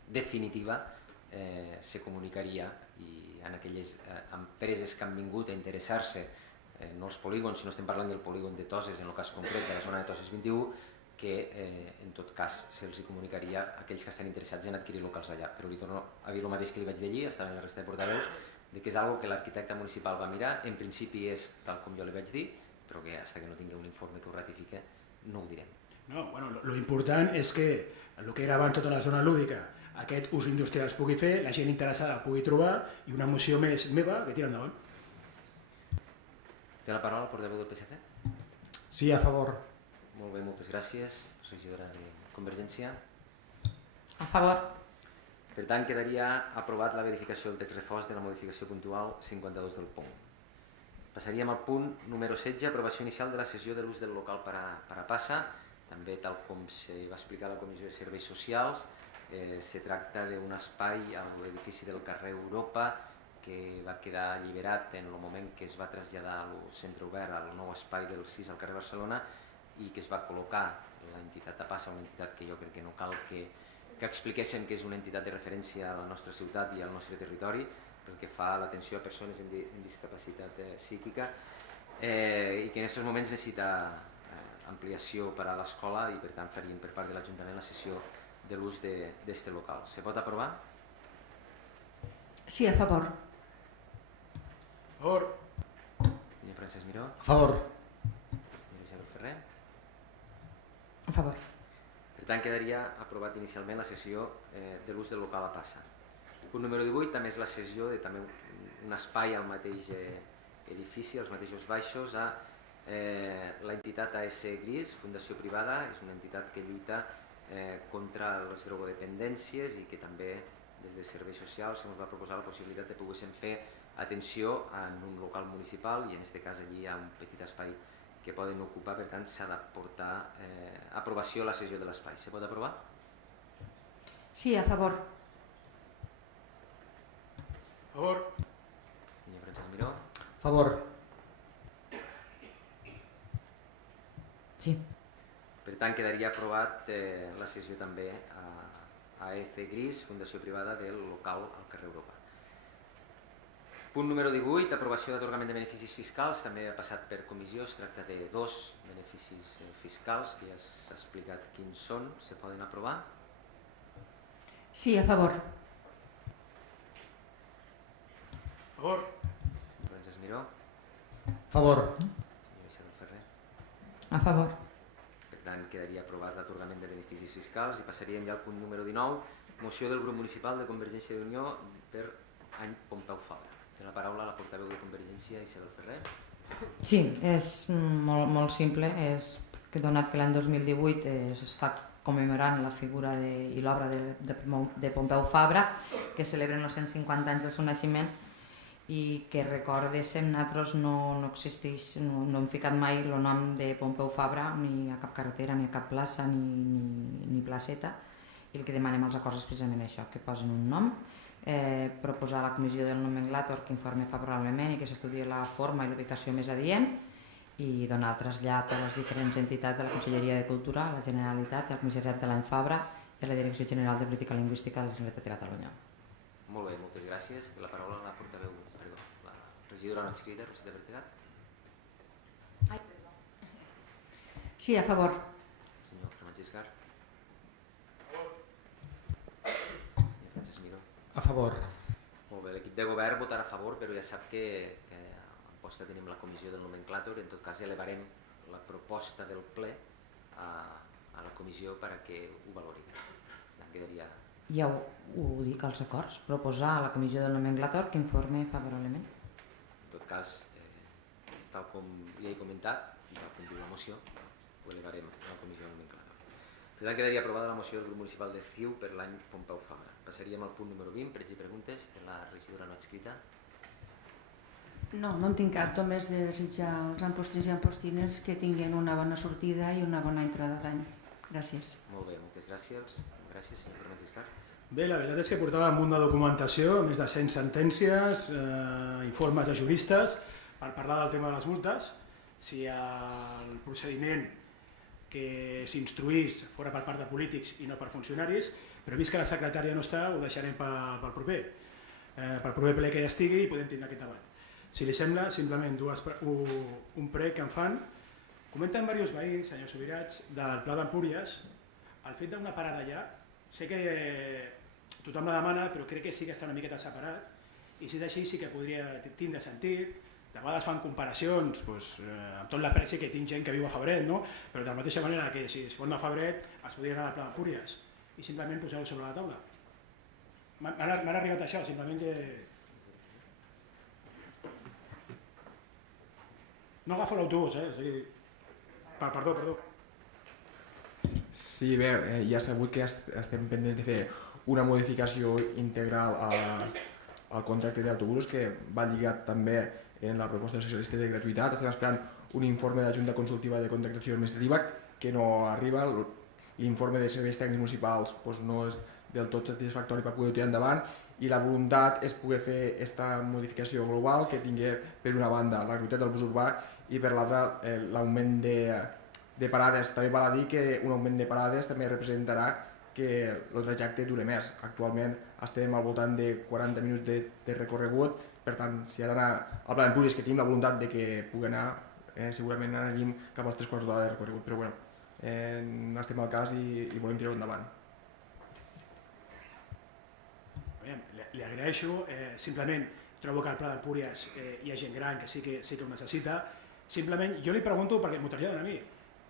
definitiva se comunicaria i en aquelles empreses que han vingut a interessar-se, no els polígons, si no estem parlant del polígon de Toses, en el cas concret de la zona de Toses 21, que en tot cas se'ls comunicaria a aquells que estan interessats en adquirir locals allà. Però li torno a dir el mateix que li vaig dir allí, estava en la resta de portaveus, que és una cosa que l'arquitecte municipal va mirar, en principi és tal com jo li vaig dir, però que fins que no tingui un informe que ho ratifique no ho direm. No, lo important és que el que era abans tota la zona lúdica, aquest ús industrial es pugui fer, la gent interessada el pugui trobar i una moció més meva que tira endavant. Té la paraula el portaveu del PSC? Sí, a favor. Molt bé, moltes gràcies. Regidora de Convergència. A favor. Per tant, quedaria aprovat la verificació del text refós de la modificació puntual 52 del POUM. Passaríem al punt número 16, aprovació inicial de la cessió de l'ús del local per a Passa. També, tal com se va explicar a la Comissió de Serveis Socials, se tracta d'un espai a l'edifici del carrer Europa que va quedar alliberat en el moment que es va traslladar al centre obert al nou espai del 6 al carrer Barcelona i que es va col·locar l'entitat de Passa, una entitat que jo crec que no cal que expliquéssim que és una entitat de referència a la nostra ciutat i al nostre territori pel que fa a l'atenció a persones amb discapacitat psíquica i que en aquests moments necessita ampliació per a l'escola i per tant faríem per part de l'Ajuntament la cessió de l'ús d'aquest local. Se pot aprovar? Sí, a favor. A favor. Senyor Francesc Miró. A favor. Senyor Isabel Ferrer. A favor. Per tant, quedaria aprovat inicialment la cessió de l'ús del local a Passa. Punt número 18 també és la cessió de també un espai al mateix edifici, als mateixos baixos, a l'entitat AS Gris, fundació privada. És una entitat que lluita contra les drogodependències i que també des de Serveis Socials se'ns va proposar la possibilitat de poguéssim fer atenció en un local municipal i en aquest cas allí hi ha un petit espai que poden ocupar, per tant s'ha de portar a aprovació la cessió de l'espai. Se pot aprovar? Sí, a favor. A favor. Senyor Francesc Miró. A favor. Sí. Per tant, quedaria aprovat la cessió també a EF Gris, fundació privada del local al carrer Europa. Punt número 18, aprovació d'atorgament de beneficis fiscals, també ha passat per comissió, es tracta de 2 beneficis fiscals, que ja s'ha explicat quins són, se poden aprovar? Sí, a favor. A favor. Senyor Francesc Miró. A favor. Senyor Isabel Ferrer. A favor. Per tant, quedaria aprovat l'atorgament de beneficis fiscals i passaríem ja al punt número 19, moció del grup municipal de Convergència i Unió per any Pompeu Fabra. Té la paraula la portaveu de Convergència, Isabel Ferrer. Sí, és molt simple, és que donat que l'any 2018 s'està commemorant la figura i l'obra de Pompeu Fabra, que celebren els 150 anys del seu naixement i que recordéssim, nosaltres no existeix, no hem ficat mai el nom de Pompeu Fabra ni a cap carretera, ni a cap plaça, ni placeta, i el que demanem als acords és precisament això, que posin un nom, proposar a la comissió del nomenclàtor que informi favorablement i que s'estudi la forma i l'ubicació més adient i donar el trasllat a les diferents entitats de la Conselleria de Cultura, a la Generalitat, al Comissariat de l'Any Fabra i a la Direcció General de Política Lingüística de la Generalitat de Catalunya. Molt bé, moltes gràcies. Té la paraula la portaveu, la regidora no adscrita, Rosita Vertegat. Sí, a favor. Senyor Francesc Giscard. Senyor Francesc Miró. A favor. Molt bé, l'equip de govern votarà a favor, però ja sap que en posta tenim la comissió del nomenclàtor, en tot cas elevarem la proposta del ple a la comissió perquè ho valori. Quedaria... Ja ho dic als acords, proposar a la comissió del nomenclàtor que informe favorablement. En tot cas, tal com ja he comentat, i tal com diu la moció, ho elevarem a la comissió del nomenclàtor. Per tant, quedaria aprovada la moció del grup municipal de CiU per l'any Pompeu Fabra. Passaríem al punt número 20, pregs i preguntes, de la regidora no adscrita. No en tinc cap, només de desitjar als ampostins i ampostines que tinguin una bona sortida i una bona entrada d'any. Gràcies. Molt bé, moltes gràcies. Gràcies, senyor Francesc Giscard. Bé, la veritat és que portava un munt de documentació, més de 100 sentències, informes de juristes, per parlar del tema de les multes. Si el procediment que s'instruís fora per part de polítics i no per funcionaris, però vist que la secretària no està, ho deixarem pel proper ple que ja estigui i podem tindre aquest debat. Si li sembla, simplement un prec que em fan. Comenten diversos veïns, senyor Subirats, del Pla d'Empúries, el fet d'una parada allà. Sé que tothom la demana, però crec que sí que està una miqueta separat, i si és així sí que podria tindre sentit. De vegades fan comparacions amb tot l'apreci que tinc gent que viu a Febret, no? Però de la mateixa manera que si es pot anar a Febret es podria anar al Pla d'Empúries i simplement posar-ho sobre la taula. M'han arribat això, simplement que... No agafo l'autobús, Perdó. Sí, bé, ja s'ha sabut que estem pendents de fer una modificació integral al contracte d'autobusos, que va lligat també en la proposta dels socialistes de gratuïtat. Estem esperant un informe de la Junta Consultiva de Contractació Administrativa que no arriba. L'informe de serveis tècnics municipals no és del tot satisfactori per poder tirar endavant, i la voluntat és poder fer aquesta modificació global que tingui per una banda la gratuïtat del bus urbà i per l'altra l'augment de parades. També val a dir que un augment de parades també representarà que el trajecte dure més. Actualment estem al voltant de 40 minuts de recorregut, per tant, si ha d'anar al Pla d'Empúries, que tenim la voluntat de que pugui anar, segurament anirem cap als 3 quarts d'hora de recorregut, però bueno, estem al cas i volem tirar-ho endavant. Li agraeixo, simplement trobo que al Pla d'Empúries hi ha gent gran que sí que ho necessita. Simplement jo li pregunto, perquè m'ho traslladen a mi,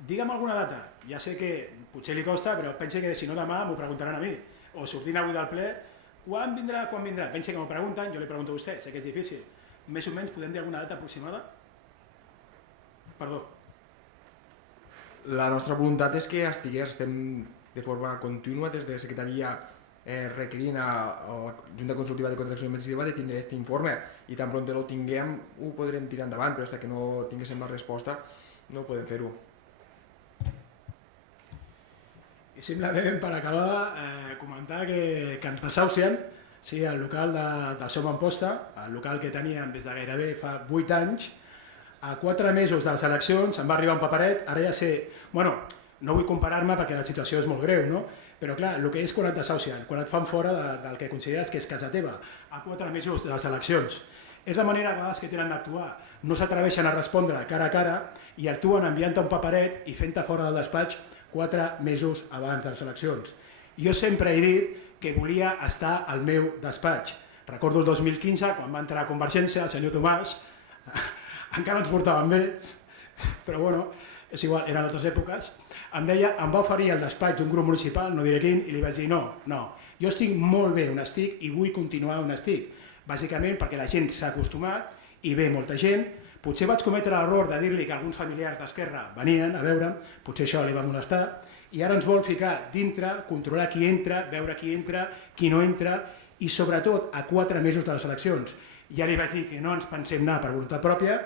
digue'm alguna data. Ja sé que potser li costa, però pensi que si no demà m'ho preguntaran a mi, o sortint avui del ple, quan vindrà? Pensi que m'ho pregunten, jo li pregunto a vostè, sé que és difícil. Més o menys podem dir alguna data aproximada? Perdó. La nostra voluntat és que estem de forma contínua des de la Secretaria requerint a la Junta Consultiva de Contractació Administrativa de tindre aquest informe, i tan pront el tinguem ho podrem tirar endavant, però fins que no tinguéssim la resposta no podem fer-ho. I simplement per acabar, comentar que ens desahucien, sí, el local de Som Amposta, el local que teníem des de gairebé fa 8 anys, a 4 mesos de les eleccions em va arribar un paperet, ara ja sé, bueno, no vull comparar-me perquè la situació és molt greu, no? Però clar, el que és quan et desahucien, quan et fan fora del que consideres que és casa teva, a 4 mesos de les eleccions. És la manera a vegades que tenen d'actuar, no s'atreveixen a respondre cara a cara i actuen enviant-te un paperet i fent-te fora del despatx 4 mesos abans de les eleccions. Jo sempre he dit que volia estar al meu despatx. Recordo el 2015, quan va entrar a Convergència, el senyor Tomàs, encara ens portaven bé, però bueno, és igual, eren altres èpoques, em va oferir el despatx d'un grup municipal, no diré quin, i li vaig dir no, jo estic molt bé on estic i vull continuar on estic, bàsicament perquè la gent s'ha acostumat i ve molta gent. Potser vaig cometre l'error de dir-li que alguns familiars d'Esquerra venien a veure'm, potser això li va molestar, i ara ens vol ficar dintre, controlar qui entra, veure qui entra, qui no entra, i sobretot a 4 mesos de les eleccions. Ja li vaig dir que no ens pensem anar per voluntat pròpia,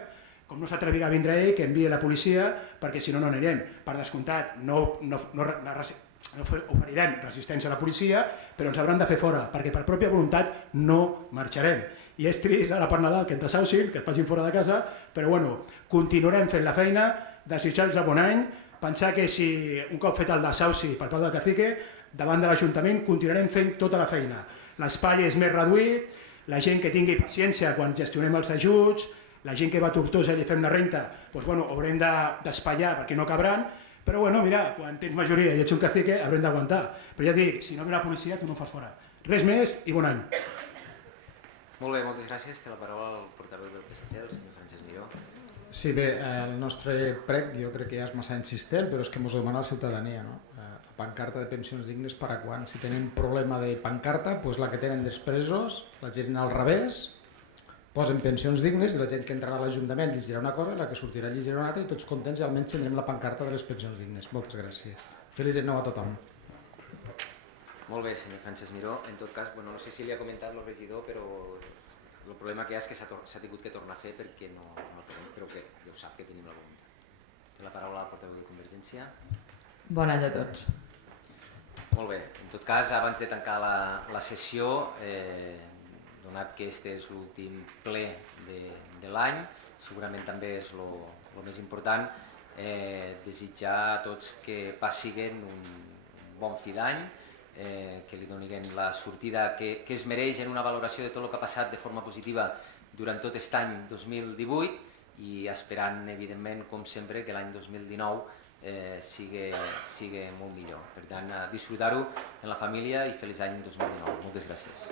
com no s'atrevirà a vindre ell, que enviï la policia, perquè si no, no anirem. Per descomptat, no oferirem resistència a la policia, però ens hauran de fer fora, perquè per pròpia voluntat no marxarem. I és trist ara per Nadal que ens desahucin, que es passin fora de casa, però bueno, continuarem fent la feina, desitjar-los bon any, pensar que si un cop fet el desahuci per part del cacique, davant de l'Ajuntament continuarem fent tota la feina. L'espai és més reduït, la gent que tingui paciència quan gestionem els ajuts, la gent que va a Tortosa i li fem la renta, doncs bueno, haurem d'espatllar perquè no cabran, però bueno, mira, quan tens majoria i ets un cacique haurem d'aguantar. Però ja et dic, si no ve la policia tu no fas fora. Res més i bon any. Molt bé, moltes gràcies. Té la paraula el portaveu del PSC, el senyor Francesc Miró. Sí, bé, el nostre prec jo crec que ja és massa insistent, però és que ens ho demana la ciutadania, no? La pancarta de pensions dignes per a quan? Si tenen problema de pancarta, doncs la que tenen dels presos, la gent al revés, posen pensions dignes i la gent que entrarà a l'Ajuntament llegirà una cosa i la que sortirà llegirà una altra i tots contents i almenys tindrem la pancarta de les pensions dignes. Moltes gràcies. Feliç any nou a tothom. Molt bé, senyor Francesc Miró. En tot cas, no sé si li ha comentat el regidor, però el problema que hi ha és que s'ha tingut que tornar a fer perquè no tenim, però que ja ho sap que tenim la voluntat. Té la paraula al portaveu de Convergència. Bon any a tots. Molt bé. En tot cas, abans de tancar la sessió, donat que este és l'últim ple de l'any, segurament també és el més important, desitjar a tots que passiguen un bon fi d'any, que li donin la sortida que es mereix en una valoració de tot el que ha passat de forma positiva durant tot aquest any 2018 i esperant, evidentment, com sempre, que l'any 2019 sigui molt millor. Per tant, disfrutar-ho en la família i feliç any 2019. Moltes gràcies.